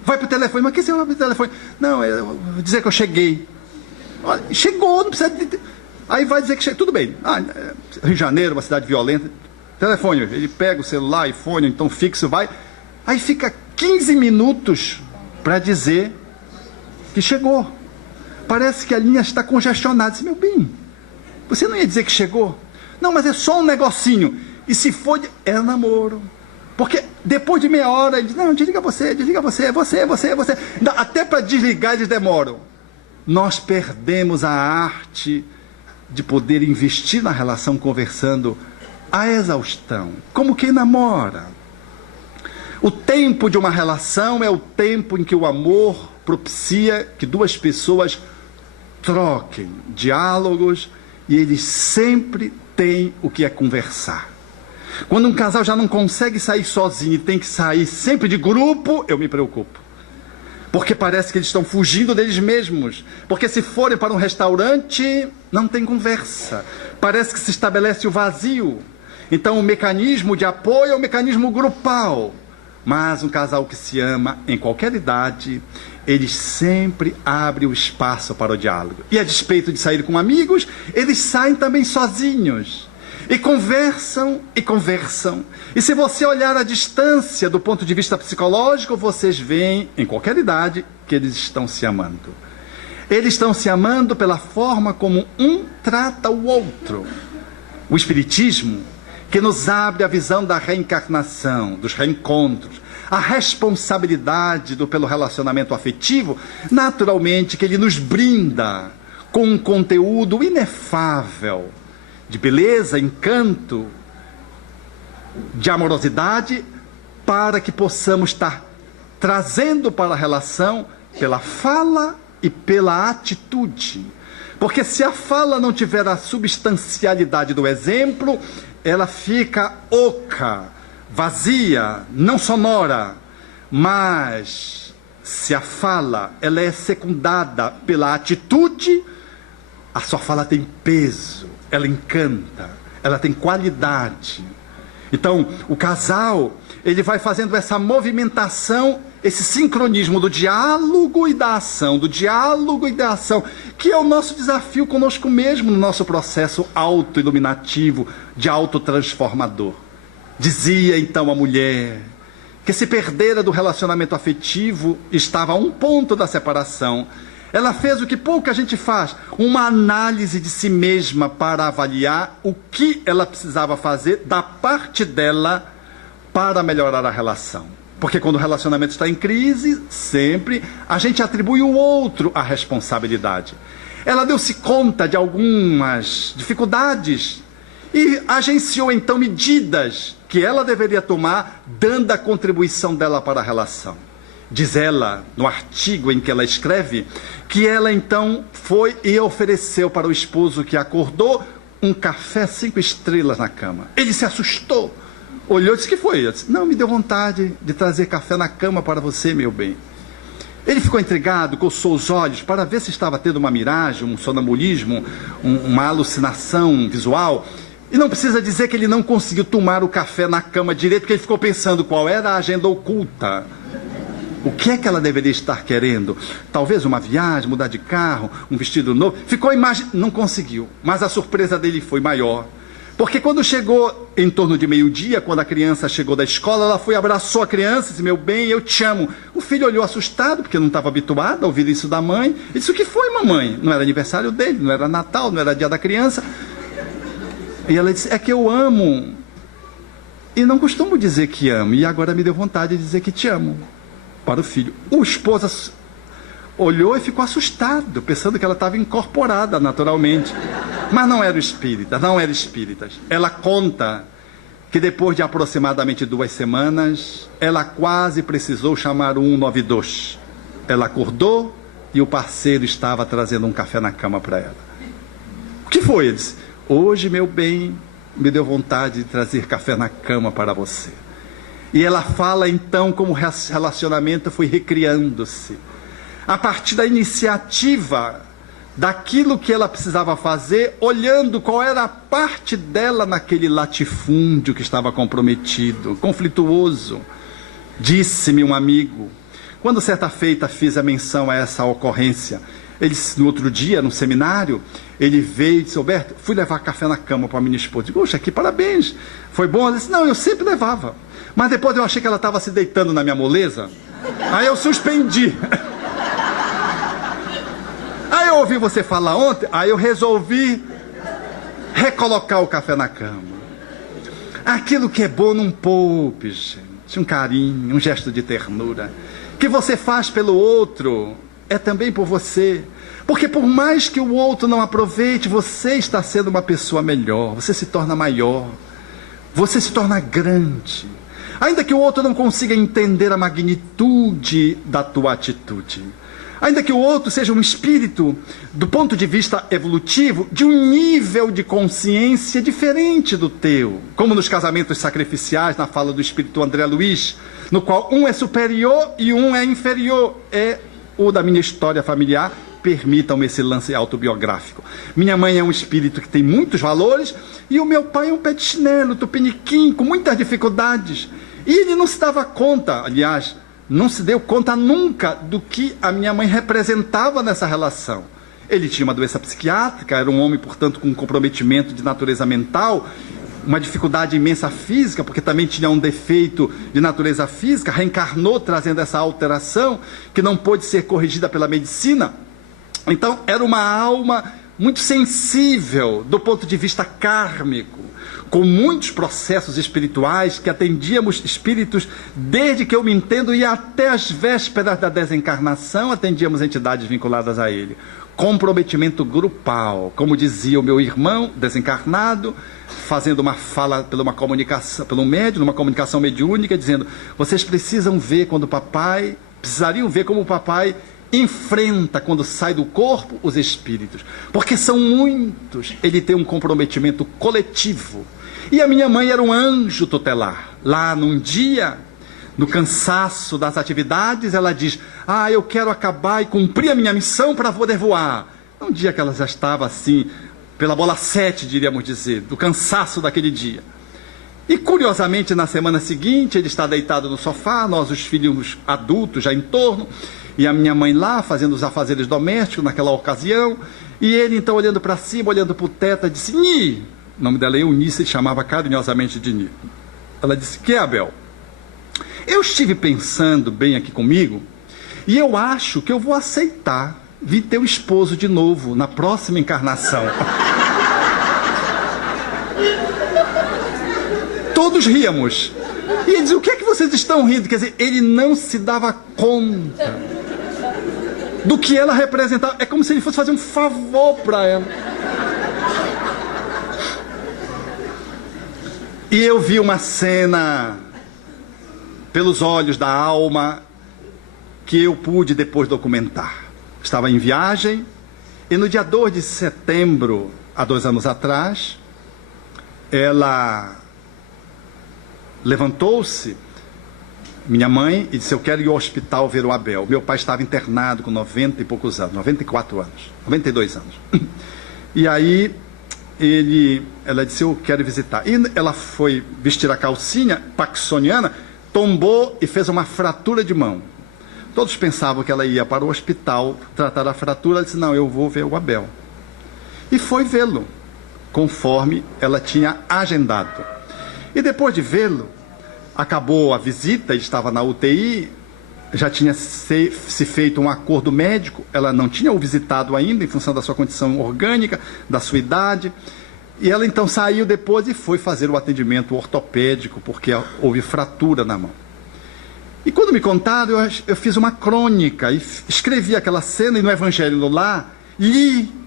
Vai pro telefone, mas que você vai pro telefone? Não, eu vou dizer que eu cheguei. Olha, chegou, não precisa... Aí vai dizer que chegou. Tudo bem. Rio de Janeiro, uma cidade violenta. Telefone, ele pega o celular, iPhone, então fixo, vai. Aí fica 15 minutos para dizer que chegou. Parece que a linha está congestionada. Diz, meu bem, você não ia dizer que chegou? Não, mas é só um negocinho. E se for, é namoro. Porque depois de meia hora, ele diz, não, desliga você, é você. Até para desligar eles demoram. Nós perdemos a arte de poder investir na relação conversando a exaustão, como quem namora. O tempo de uma relação é o tempo em que o amor propicia que duas pessoas troquem diálogos e eles sempre têm o que é conversar. Quando um casal já não consegue sair sozinho e tem que sair sempre de grupo, eu me preocupo. Porque parece que eles estão fugindo deles mesmos. Porque se forem para um restaurante, não tem conversa. Parece que se estabelece o vazio. Então o mecanismo de apoio é um mecanismo grupal. Mas um casal que se ama em qualquer idade, eles sempre abrem o espaço para o diálogo. E a despeito de sair com amigos, eles saem também sozinhos. E conversam, e conversam. E se você olhar a distância do ponto de vista psicológico, vocês veem, em qualquer idade, que eles estão se amando. Eles estão se amando pela forma como um trata o outro. O Espiritismo, que nos abre a visão da reencarnação, dos reencontros, a responsabilidade pelo relacionamento afetivo, naturalmente que ele nos brinda com um conteúdo inefável, de beleza, encanto, de amorosidade, para que possamos estar trazendo para a relação pela fala e pela atitude. Porque se a fala não tiver a substancialidade do exemplo, ela fica oca, vazia, não sonora. Mas se a fala ela é secundada pela atitude, a sua fala tem peso. Ela encanta, ela tem qualidade. Então, o casal, ele vai fazendo essa movimentação, esse sincronismo do diálogo e da ação, que é o nosso desafio conosco mesmo no nosso processo auto-iluminativo, de autotransformador. Dizia então a mulher que se perdera do relacionamento afetivo, estava a um ponto da separação. Ela fez o que pouca gente faz, uma análise de si mesma para avaliar o que ela precisava fazer da parte dela para melhorar a relação. Porque quando o relacionamento está em crise, sempre a gente atribui ao outro a responsabilidade. Ela deu-se conta de algumas dificuldades e agenciou então medidas que ela deveria tomar, dando a contribuição dela para a relação. Diz ela, no artigo em que ela escreve, que ela então foi e ofereceu para o esposo que acordou um café 5 estrelas na cama. Ele se assustou, olhou e disse, que foi? Eu disse, não, me deu vontade de trazer café na cama para você, meu bem. Ele ficou intrigado, coçou os olhos para ver se estava tendo uma miragem, um sonambulismo, uma alucinação visual. E não precisa dizer que ele não conseguiu tomar o café na cama direito, porque ele ficou pensando qual era a agenda oculta. O que é que ela deveria estar querendo? Talvez uma viagem, mudar de carro, um vestido novo. Ficou imaginando, não conseguiu. Mas a surpresa dele foi maior. Porque quando chegou em torno de meio-dia, quando a criança chegou da escola, ela foi, abraçou a criança e disse, meu bem, eu te amo. O filho olhou assustado, porque não estava habituado a ouvir isso da mãe. E disse, o que foi, mamãe? Não era aniversário dele, não era Natal, não era dia da criança. E ela disse, é que eu amo. E não costumo dizer que amo. E agora me deu vontade de dizer que te amo. Para o filho. O esposo olhou e ficou assustado, pensando que ela estava incorporada naturalmente. Mas não era espírita, não era espírita. Ela conta que depois de aproximadamente 2 semanas, ela quase precisou chamar o 192. Ela acordou, e o parceiro estava trazendo um café na cama para ela. O que foi? Ele disse: hoje, meu bem, me deu vontade de trazer café na cama para você. E ela fala então como o relacionamento foi recriando-se. A partir da iniciativa daquilo que ela precisava fazer, olhando qual era a parte dela naquele latifúndio que estava comprometido, conflituoso. Disse-me um amigo, quando certa feita fiz a menção a essa ocorrência, ele, no outro dia, no seminário, ele veio e disse: Roberto, fui levar café na cama para a minha esposa. Digo: poxa, que parabéns, foi bom? Ele disse: não, eu sempre levava, mas depois eu achei que ela estava se deitando na minha moleza, aí eu suspendi. Aí eu ouvi você falar ontem, aí eu resolvi recolocar o café na cama. Aquilo que é bom não poupe, gente, um carinho, um gesto de ternura, que você faz pelo outro, é também por você, porque por mais que o outro não aproveite, você está sendo uma pessoa melhor, você se torna maior, você se torna grande, ainda que o outro não consiga entender a magnitude da tua atitude, ainda que o outro seja um espírito, do ponto de vista evolutivo, de um nível de consciência diferente do teu, como nos casamentos sacrificiais, na fala do espírito André Luiz, no qual um é superior e um é inferior, é o da minha história familiar. Permitam-me esse lance autobiográfico. Minha mãe é um espírito que tem muitos valores e o meu pai é um pé de chinelo, tupiniquim, com muitas dificuldades. E ele não se dava conta, aliás, não se deu conta nunca do que a minha mãe representava nessa relação. Ele tinha uma doença psiquiátrica, era um homem, portanto, com um comprometimento de natureza mental, uma dificuldade imensa física, porque também tinha um defeito de natureza física, reencarnou trazendo essa alteração, que não pôde ser corrigida pela medicina. Então, era uma alma muito sensível do ponto de vista kármico, com muitos processos espirituais, que atendíamos espíritos, desde que eu me entendo, e até as vésperas da desencarnação, atendíamos entidades vinculadas a ele. Comprometimento grupal, como dizia o meu irmão desencarnado, fazendo uma fala pela comunicação, pelo médium, numa comunicação mediúnica, dizendo: vocês precisam ver quando o papai, precisariam ver como o papai enfrenta, quando sai do corpo, os espíritos, porque são muitos, ele tem um comprometimento coletivo. E a minha mãe era um anjo tutelar. Lá num dia, no cansaço das atividades, ela diz: ah, eu quero acabar e cumprir a minha missão para poder voar. Um dia que ela já estava assim, pela bola 7, diríamos dizer, do cansaço daquele dia. E curiosamente, na semana seguinte, ele está deitado no sofá, nós os filhos adultos já em torno, e a minha mãe lá, fazendo os afazeres domésticos naquela ocasião, e ele então olhando para cima, olhando para o teto, disse: Ni, o nome dela é Eunice, ele chamava carinhosamente de Ni. Ela disse: que, Abel? Eu estive pensando bem aqui comigo, e eu acho que eu vou aceitar vir teu esposo de novo, na próxima encarnação. Todos ríamos. E ele dizia: o que é que vocês estão rindo? Quer dizer, ele não se dava conta do que ela representava. É como se ele fosse fazer um favor para ela. E eu vi uma cena pelos olhos da alma que eu pude depois documentar. Estava em viagem e no dia 2 de setembro, há 2 anos atrás, ela levantou-se, minha mãe, e disse: eu quero ir ao hospital ver o Abel. Meu pai estava internado com 90 e poucos anos, 94 anos, 92 anos. E aí ela disse: eu quero visitar. E ela foi vestir a calcinha paxoniana, tombou e fez uma fratura de mão. Todos pensavam que ela ia para o hospital tratar a fratura. Ela disse: não, eu vou ver o Abel. E foi vê-lo, conforme ela tinha agendado. E depois de vê-lo, acabou a visita, ele estava na UTI, já tinha se feito um acordo médico, ela não tinha o visitado ainda, em função da sua condição orgânica, da sua idade, e ela então saiu depois e foi fazer o atendimento ortopédico, porque houve fratura na mão. E quando me contaram, eu fiz uma crônica, e escrevi aquela cena, e no Evangelho no Lar, li,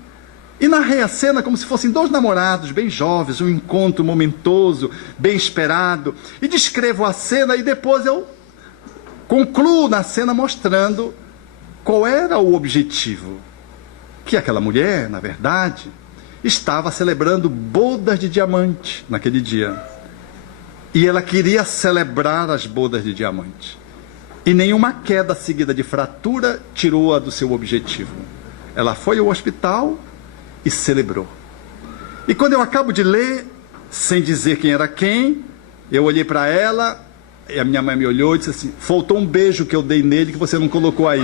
e narrei a cena como se fossem 2 namorados, bem jovens, um encontro momentoso, bem esperado, e descrevo a cena, e depois eu concluo na cena mostrando Qual era o objetivo? Que aquela mulher, na verdade, estava celebrando bodas de diamante naquele dia. E ela queria celebrar as bodas de diamante. E nenhuma queda seguida de fratura tirou-a do seu objetivo. Ela foi ao hospital e celebrou. E quando eu acabo de ler, sem dizer quem era quem, eu olhei para ela, e a minha mãe me olhou e disse assim: faltou um beijo que eu dei nele que você não colocou aí.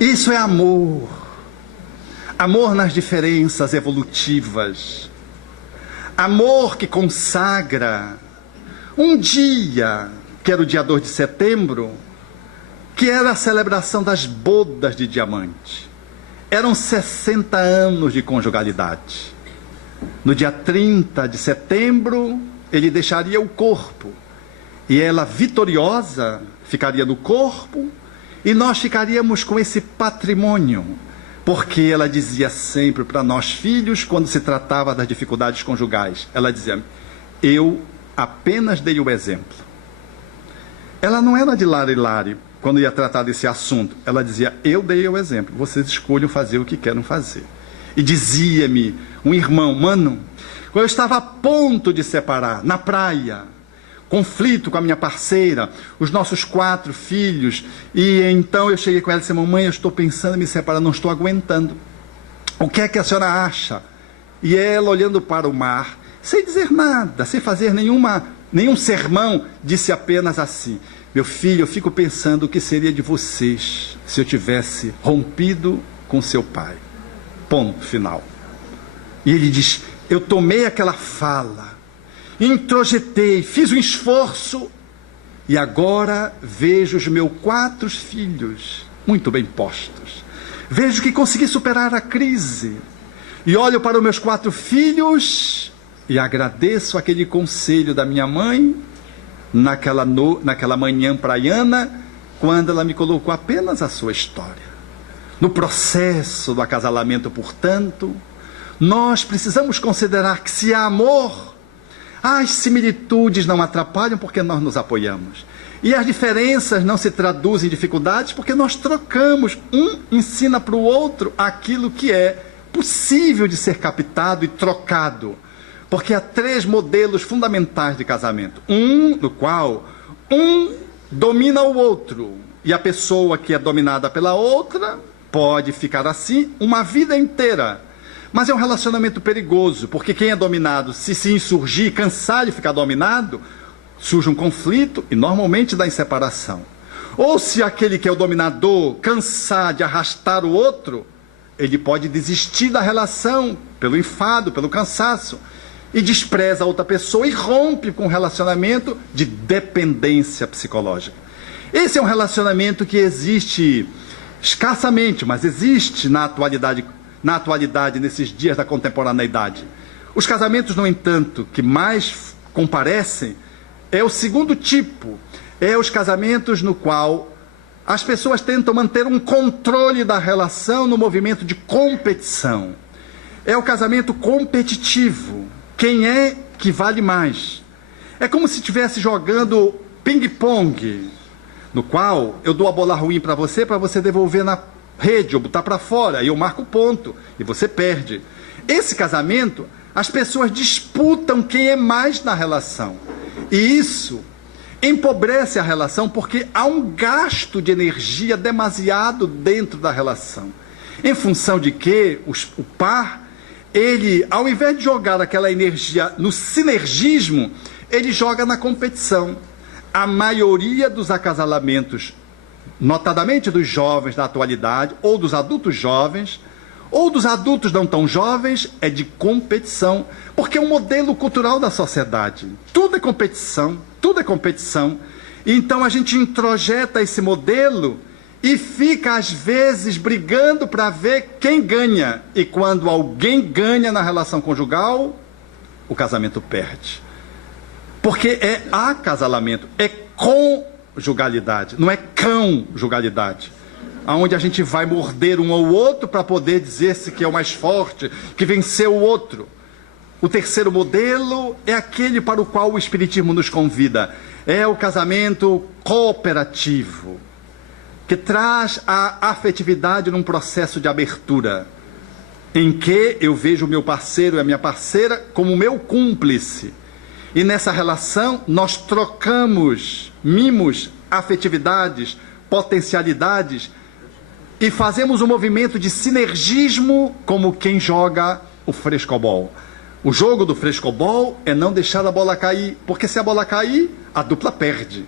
Isso é amor. Amor nas diferenças evolutivas. Amor que consagra um dia, que era o dia 2 de setembro, que era a celebração das bodas de diamante. Eram 60 anos de conjugalidade. No dia 30 de setembro, ele deixaria o corpo. E ela, vitoriosa, ficaria no corpo, e nós ficaríamos com esse patrimônio. Porque ela dizia sempre para nós filhos, quando se tratava das dificuldades conjugais, ela dizia: eu apenas dei o exemplo. Ela não era de lare-lare quando ia tratar desse assunto. Ela dizia: eu dei o exemplo, vocês escolham fazer o que querem fazer. E dizia-me um irmão: mano, quando eu estava a ponto de separar, na praia, conflito com a minha parceira, os nossos 4 filhos, e então eu cheguei com ela e disse: mamãe, eu estou pensando em me separar, não estou aguentando. O que é que a senhora acha? E ela, olhando para o mar, sem dizer nada, sem fazer nenhum sermão, disse apenas assim: meu filho, eu fico pensando o que seria de vocês se eu tivesse rompido com seu pai. Ponto final. E ele diz: eu tomei aquela fala, introjetei, fiz um esforço, e agora vejo os meus 4 filhos muito bem postos. Vejo que consegui superar a crise. E olho para os meus 4 filhos e agradeço aquele conselho da minha mãe naquela manhã praiana, quando ela me colocou apenas a sua história. No processo do acasalamento, portanto, nós precisamos considerar que, se há amor, as similitudes não atrapalham porque nós nos apoiamos. E as diferenças não se traduzem em dificuldades porque nós trocamos. Um ensina para o outro aquilo que é possível de ser captado e trocado. Porque há 3 modelos fundamentais de casamento. No qual um domina o outro. E a pessoa que é dominada pela outra pode ficar assim uma vida inteira. Mas é um relacionamento perigoso, porque quem é dominado, se insurgir, cansar de ficar dominado, surge um conflito e normalmente dá em separação. Ou se aquele que é o dominador cansar de arrastar o outro, ele pode desistir da relação pelo enfado, pelo cansaço, e despreza a outra pessoa e rompe com um relacionamento de dependência psicológica. Esse é um relacionamento que existe escassamente, mas existe na atualidade, nesses dias da contemporaneidade. Os casamentos, no entanto, que mais comparecem é o segundo tipo, é os casamentos no qual as pessoas tentam manter um controle da relação no movimento de competição. É o casamento competitivo. Quem é que vale mais? É como se estivesse jogando ping-pong, no qual eu dou a bola ruim para você devolver na rede ou botar para fora, e eu marco o ponto, e você perde. Esse casamento, as pessoas disputam quem é mais na relação. E isso empobrece a relação porque há um gasto de energia demasiado dentro da relação. Em função de que o par, ele, ao invés de jogar aquela energia no sinergismo, ele joga na competição. A maioria dos acasalamentos, notadamente dos jovens da atualidade, ou dos adultos jovens, ou dos adultos não tão jovens, é de competição, porque é um modelo cultural da sociedade. Tudo é competição, tudo é competição. Então a gente introjeta esse modelo e fica, às vezes, brigando para ver quem ganha. E quando alguém ganha na relação conjugal, o casamento perde. Porque é acasalamento, é conjugalidade, não é conjugalidade. Onde a gente vai morder um ao outro para poder dizer-se que é o mais forte, que venceu o outro. O terceiro modelo é aquele para o qual o Espiritismo nos convida. é o casamento cooperativo, que traz a afetividade num processo de abertura, em que eu vejo o meu parceiro e a minha parceira como meu cúmplice. E nessa relação nós trocamos mimos, afetividades, potencialidades e fazemos um movimento de sinergismo como quem joga o frescobol. O jogo do frescobol é não deixar a bola cair, porque se a bola cair, a dupla perde.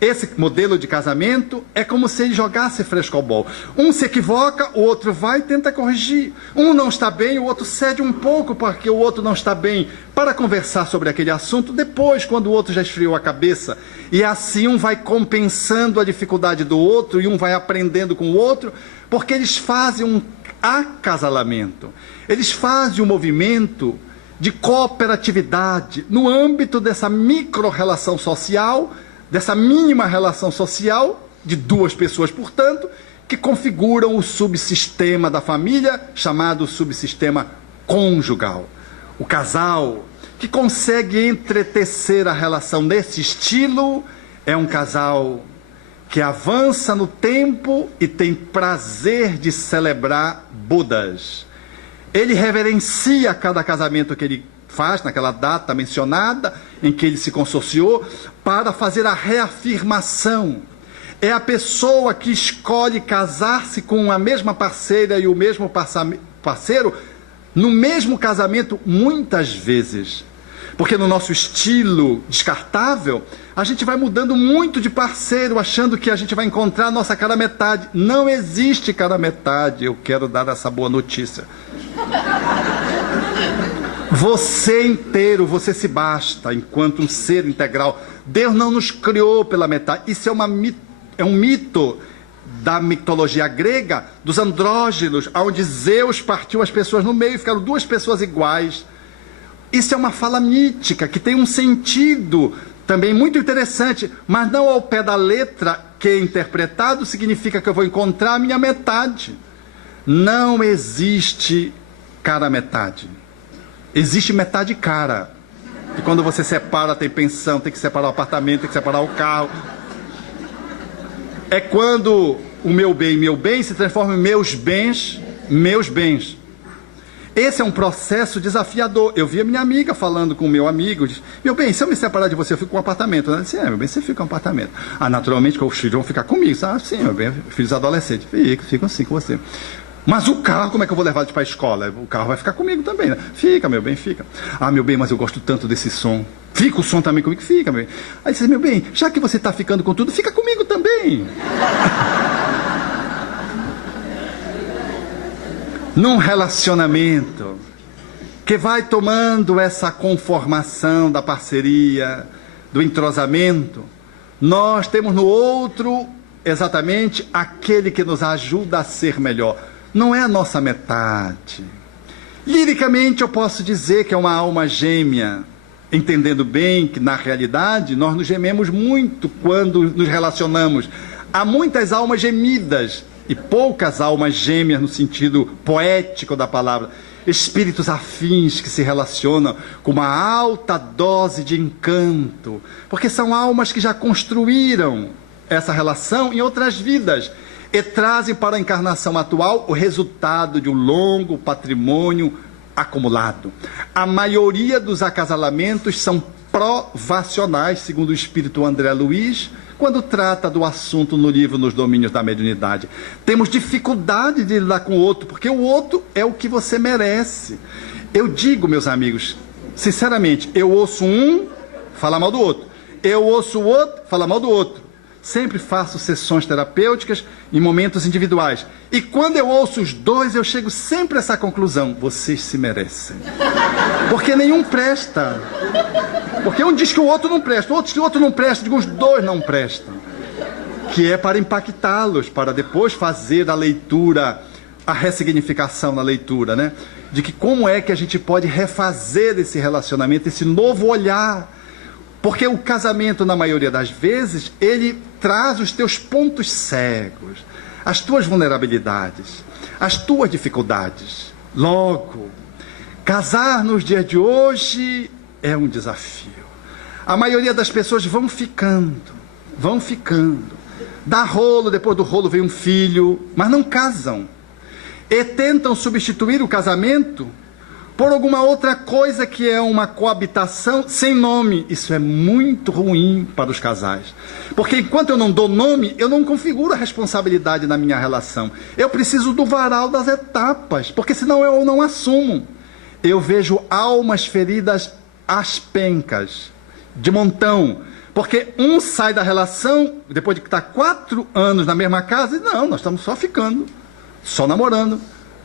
Esse modelo de casamento é como se ele jogasse frescobol. Um se equivoca, o outro vai e tenta corrigir. Um não está bem, o outro cede um pouco porque o outro não está bem, para conversar sobre aquele assunto depois, quando o outro já esfriou a cabeça. E assim um vai compensando a dificuldade do outro e um vai aprendendo com o outro, porque eles fazem um acasalamento. Eles fazem um movimento de cooperatividade no âmbito dessa micro-relação social, dessa mínima relação social, de duas pessoas, portanto, que configuram o subsistema da família, chamado subsistema conjugal. O casal que consegue entretecer a relação nesse estilo é um casal que avança no tempo e tem prazer de celebrar bodas. Ele reverencia cada casamento que ele faz naquela data mencionada em que ele se consorciou para fazer a reafirmação. É a pessoa que escolhe casar-se com a mesma parceira e o mesmo parceiro no mesmo casamento muitas vezes. Porque no nosso estilo descartável, a gente vai mudando muito de parceiro, achando que a gente vai encontrar a nossa cara metade. Não existe cara metade, eu quero dar essa boa notícia. Você inteiro, você se basta enquanto um ser integral. Deus não nos criou pela metade. Isso é um mito da mitologia grega, dos andrógenos, onde Zeus partiu as pessoas no meio e ficaram duas pessoas iguais. Isso é uma fala mítica, que tem um sentido também muito interessante, mas não ao pé da letra, que é interpretado significa que eu vou encontrar a minha metade. Não existe cara metade. Existe metade cara. E quando você separa, tem pensão, tem que separar o apartamento, tem que separar o carro. É quando o meu bem se transforma em meus bens. Esse é um processo desafiador. Eu vi a minha amiga falando com o meu amigo, disse, meu bem, se eu me separar de você, eu fico com um apartamento. Ela disse, meu bem, você fica com um apartamento. Ah, naturalmente, os filhos vão ficar comigo. Ah, sim, meu bem, filhos adolescentes. Ficam assim com você. Mas o carro, como é que eu vou levar ele para a escola? O carro vai ficar comigo também, né? Fica, meu bem, fica. Ah, meu bem, mas eu gosto tanto desse som. Fica o som também comigo? Fica, meu bem. Aí você diz, meu bem, já que você está ficando com tudo, fica comigo também. Num relacionamento que vai tomando essa conformação da parceria, do entrosamento, nós temos no outro exatamente aquele que nos ajuda a ser melhor. Não é a nossa metade. Liricamente eu posso dizer que é uma alma gêmea, entendendo bem que na realidade nós nos gememos muito quando nos relacionamos. Há muitas almas gemidas e poucas almas gêmeas no sentido poético da palavra. Espíritos afins que se relacionam com uma alta dose de encanto, porque são almas que já construíram essa relação em outras vidas e trazem para a encarnação atual o resultado de um longo patrimônio acumulado. A maioria dos acasalamentos são provacionais, segundo o espírito André Luiz, quando trata do assunto no livro Nos Domínios da Mediunidade. Temos dificuldade de lidar com o outro, porque o outro é o que você merece. Eu digo, meus amigos, sinceramente, eu ouço um falar mal do outro. Eu ouço o outro falar mal do outro. Sempre faço sessões terapêuticas em momentos individuais. E quando eu ouço os dois, eu chego sempre a essa conclusão. Vocês se merecem. Porque nenhum presta. Porque um diz que o outro não presta, o outro diz que o outro não presta, digo, os dois não prestam. Que é para impactá-los, para depois fazer a leitura, a ressignificação na leitura, né? De que como é que a gente pode refazer esse relacionamento, esse novo olhar. Porque o casamento, na maioria das vezes, ele traz os teus pontos cegos, as tuas vulnerabilidades, as tuas dificuldades. Logo, casar nos dias de hoje é um desafio. A maioria das pessoas vão ficando. Dá rolo, depois do rolo vem um filho, mas não casam. E tentam substituir o casamento por alguma outra coisa que é uma coabitação sem nome. Isso é muito ruim para os casais. Porque enquanto eu não dou nome, eu não configuro a responsabilidade na minha relação. Eu preciso do varal das etapas, porque senão eu não assumo. Eu vejo almas feridas às pencas, de montão. Porque um sai da relação, depois de estar 4 anos na mesma casa, e não, nós estamos só ficando, só namorando.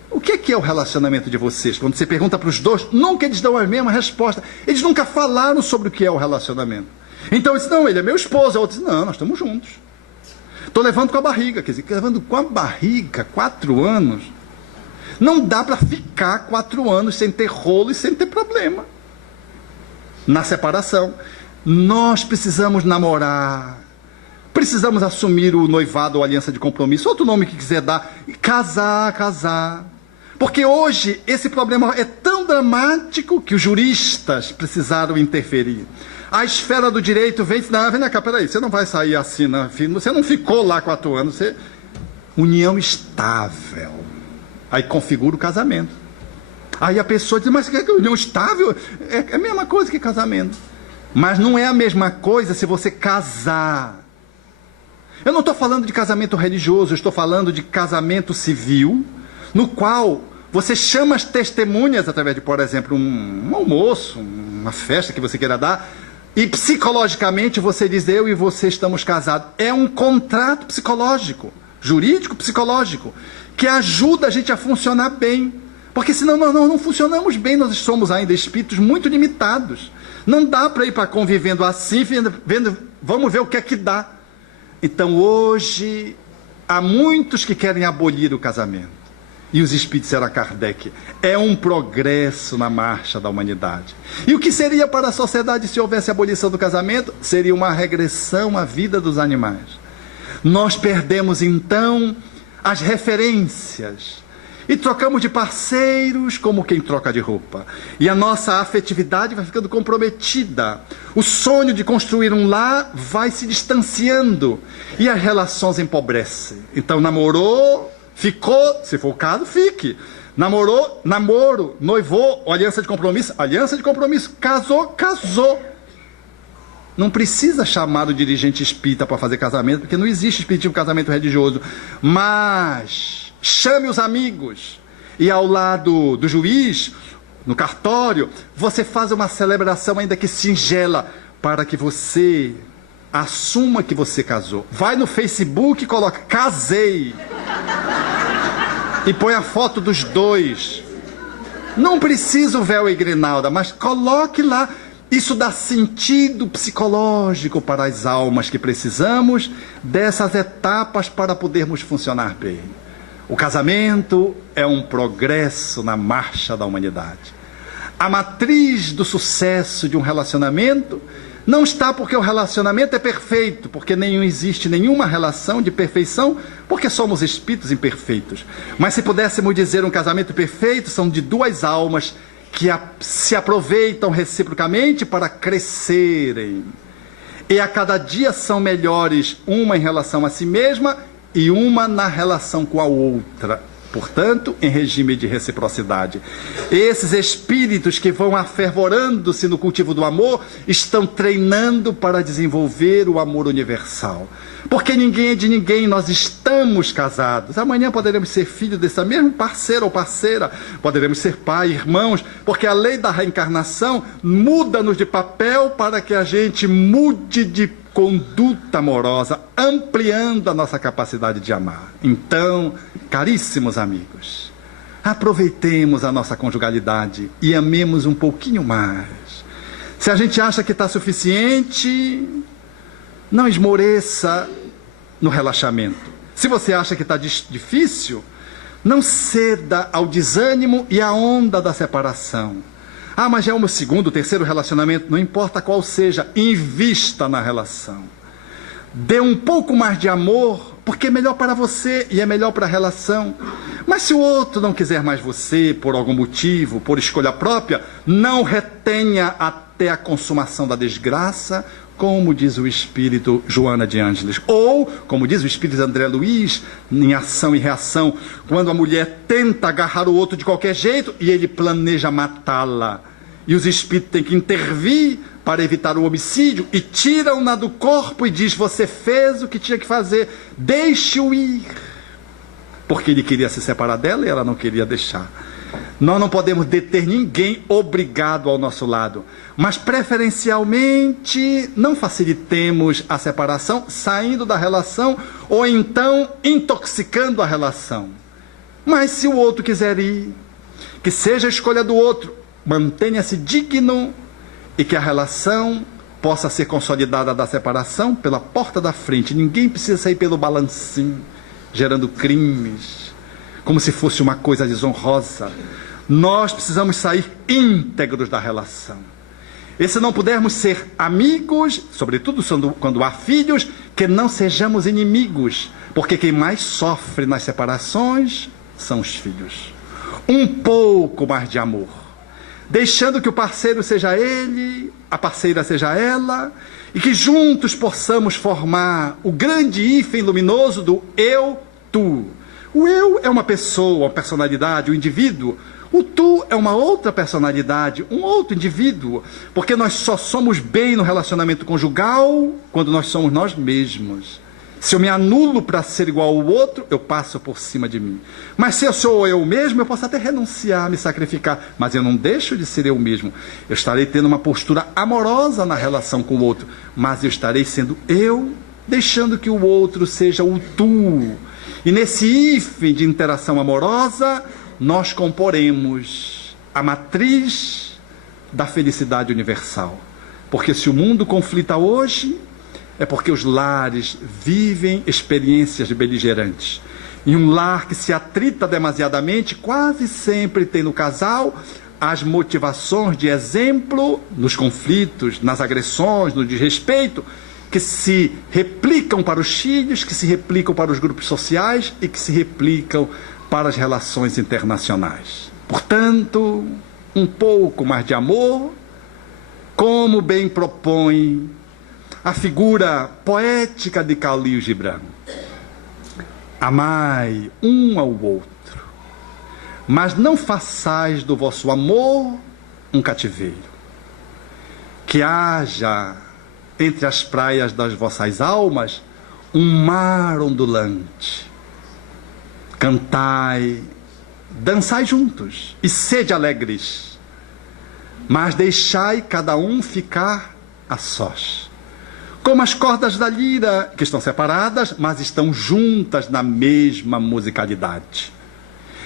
O que é o relacionamento de vocês? Quando você pergunta para os dois, nunca eles dão a mesma resposta. Eles nunca falaram sobre o que é o relacionamento. Então, eu disse, não, ele é meu esposo. A outra disse, não, nós estamos juntos. Estou levando com a barriga. Quer dizer, levando com a barriga 4 anos. Não dá para ficar 4 anos sem ter rolo e sem ter problema. Na separação. Nós precisamos namorar. Precisamos assumir o noivado ou aliança de compromisso. Outro nome que quiser dar. Casar. Porque hoje esse problema é tão dramático que os juristas precisaram interferir. A esfera do direito vem cá, peraí, você não vai sair assim, não, filho, você não ficou lá 4 anos, você... União estável. Aí configura o casamento. Aí a pessoa diz, mas que é união estável? É a mesma coisa que casamento. Mas não é a mesma coisa se você casar. Eu não estou falando de casamento religioso, eu estou falando de casamento civil, no qual você chama as testemunhas através de, por exemplo, um almoço, uma festa que você queira dar, e psicologicamente você diz, eu e você estamos casados. É um contrato psicológico, jurídico psicológico, que ajuda a gente a funcionar bem. Porque senão nós não funcionamos bem, nós somos ainda espíritos muito limitados. Não dá para ir para convivendo assim, vendo, vamos ver o que é que dá. Então hoje, há muitos que querem abolir o casamento. E os espíritos eram Kardec. É um progresso na marcha da humanidade. E o que seria para a sociedade se houvesse abolição do casamento? Seria uma regressão à vida dos animais. Nós perdemos então as referências. E trocamos de parceiros como quem troca de roupa. E a nossa afetividade vai ficando comprometida. O sonho de construir um lar vai se distanciando. E as relações empobrecem. Então namorou, ficou, se for o caso, fique. Namorou, namoro, noivou, aliança de compromisso, casou. Não precisa chamar o dirigente espírita para fazer casamento, porque não existe espiritismo casamento religioso. Mas chame os amigos e ao lado do juiz, no cartório, você faz uma celebração ainda que singela para que você assuma que você casou. Vai no Facebook e coloca, casei. E põe a foto dos dois. Não precisa o véu e grinalda, mas coloque lá. Isso dá sentido psicológico para as almas que precisamos dessas etapas para podermos funcionar bem. O casamento é um progresso na marcha da humanidade. A matriz do sucesso de um relacionamento não está porque o relacionamento é perfeito, porque não existe nenhuma relação de perfeição, porque somos espíritos imperfeitos. Mas se pudéssemos dizer um casamento perfeito, são de 2 almas que se aproveitam reciprocamente para crescerem. E a cada dia são melhores, uma em relação a si mesma e uma na relação com a outra. Portanto, em regime de reciprocidade. Esses espíritos que vão afervorando-se no cultivo do amor estão treinando para desenvolver o amor universal. Porque ninguém é de ninguém, nós estamos casados. Amanhã poderemos ser filhos desse mesmo parceiro ou parceira, poderemos ser pai, irmãos, porque a lei da reencarnação muda-nos de papel para que a gente mude de conduta amorosa, ampliando a nossa capacidade de amar. Então, caríssimos amigos, aproveitemos a nossa conjugalidade e amemos um pouquinho mais. Se a gente acha que está suficiente, não esmoreça no relaxamento. Se você acha que está difícil, não ceda ao desânimo e à onda da separação. Ah, mas já é o meu 2º, 3º relacionamento, não importa qual seja, invista na relação. Dê um pouco mais de amor, porque é melhor para você e é melhor para a relação. Mas se o outro não quiser mais você, por algum motivo, por escolha própria, não retenha a até a consumação da desgraça, como diz o espírito Joana de Ângeles. Ou, como diz o espírito André Luiz, em Ação e Reação, quando a mulher tenta agarrar o outro de qualquer jeito e ele planeja matá-la. E os espíritos têm que intervir para evitar o homicídio e tiram-na do corpo e diz: você fez o que tinha que fazer, deixe-o ir. Porque ele queria se separar dela e ela não queria deixar. Nós não podemos deter ninguém obrigado ao nosso lado, mas preferencialmente não facilitemos a separação saindo da relação ou então intoxicando a relação. Mas se o outro quiser ir, que seja a escolha do outro, mantenha-se digno e que a relação possa ser consolidada da separação pela porta da frente. Ninguém precisa sair pelo balancinho, gerando crimes, como se fosse uma coisa desonrosa. Nós precisamos sair íntegros da relação. E se não pudermos ser amigos, sobretudo quando há filhos, que não sejamos inimigos, porque quem mais sofre nas separações são os filhos. Um pouco mais de amor, deixando que o parceiro seja ele, a parceira seja ela, e que juntos possamos formar o grande hífen luminoso do eu-tu. O eu é uma pessoa, uma personalidade, um indivíduo. O tu é uma outra personalidade, um outro indivíduo, porque nós só somos bem no relacionamento conjugal quando nós somos nós mesmos. Se eu me anulo para ser igual ao outro, eu passo por cima de mim. Mas se eu sou eu mesmo, eu posso até renunciar, me sacrificar, mas eu não deixo de ser eu mesmo. Eu estarei tendo uma postura amorosa na relação com o outro, mas eu estarei sendo eu, deixando que o outro seja o tu. E nesse hífen de interação amorosa, nós comporemos a matriz da felicidade universal. Porque se o mundo conflita hoje, é porque os lares vivem experiências beligerantes. E um lar que se atrita demasiadamente, quase sempre tem no casal as motivações de exemplo nos conflitos, nas agressões, no desrespeito, que se replicam para os filhos, que se replicam para os grupos sociais e que se replicam para as relações internacionais. Portanto, um pouco mais de amor, como bem propõe a figura poética de Khalil Gibran. Amai um ao outro, mas não façais do vosso amor um cativeiro. Que haja entre as praias das vossas almas um mar ondulante. Cantai, dançai juntos e sede alegres, mas deixai cada um ficar a sós. Como as cordas da lira, que estão separadas, mas estão juntas na mesma musicalidade.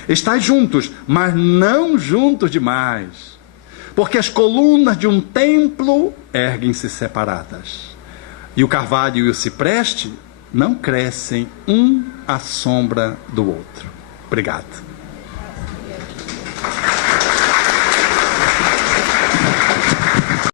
Estais juntos, mas não juntos demais, porque as colunas de um templo erguem-se separadas, e o carvalho e o cipreste não crescem um à sombra do outro. Obrigado.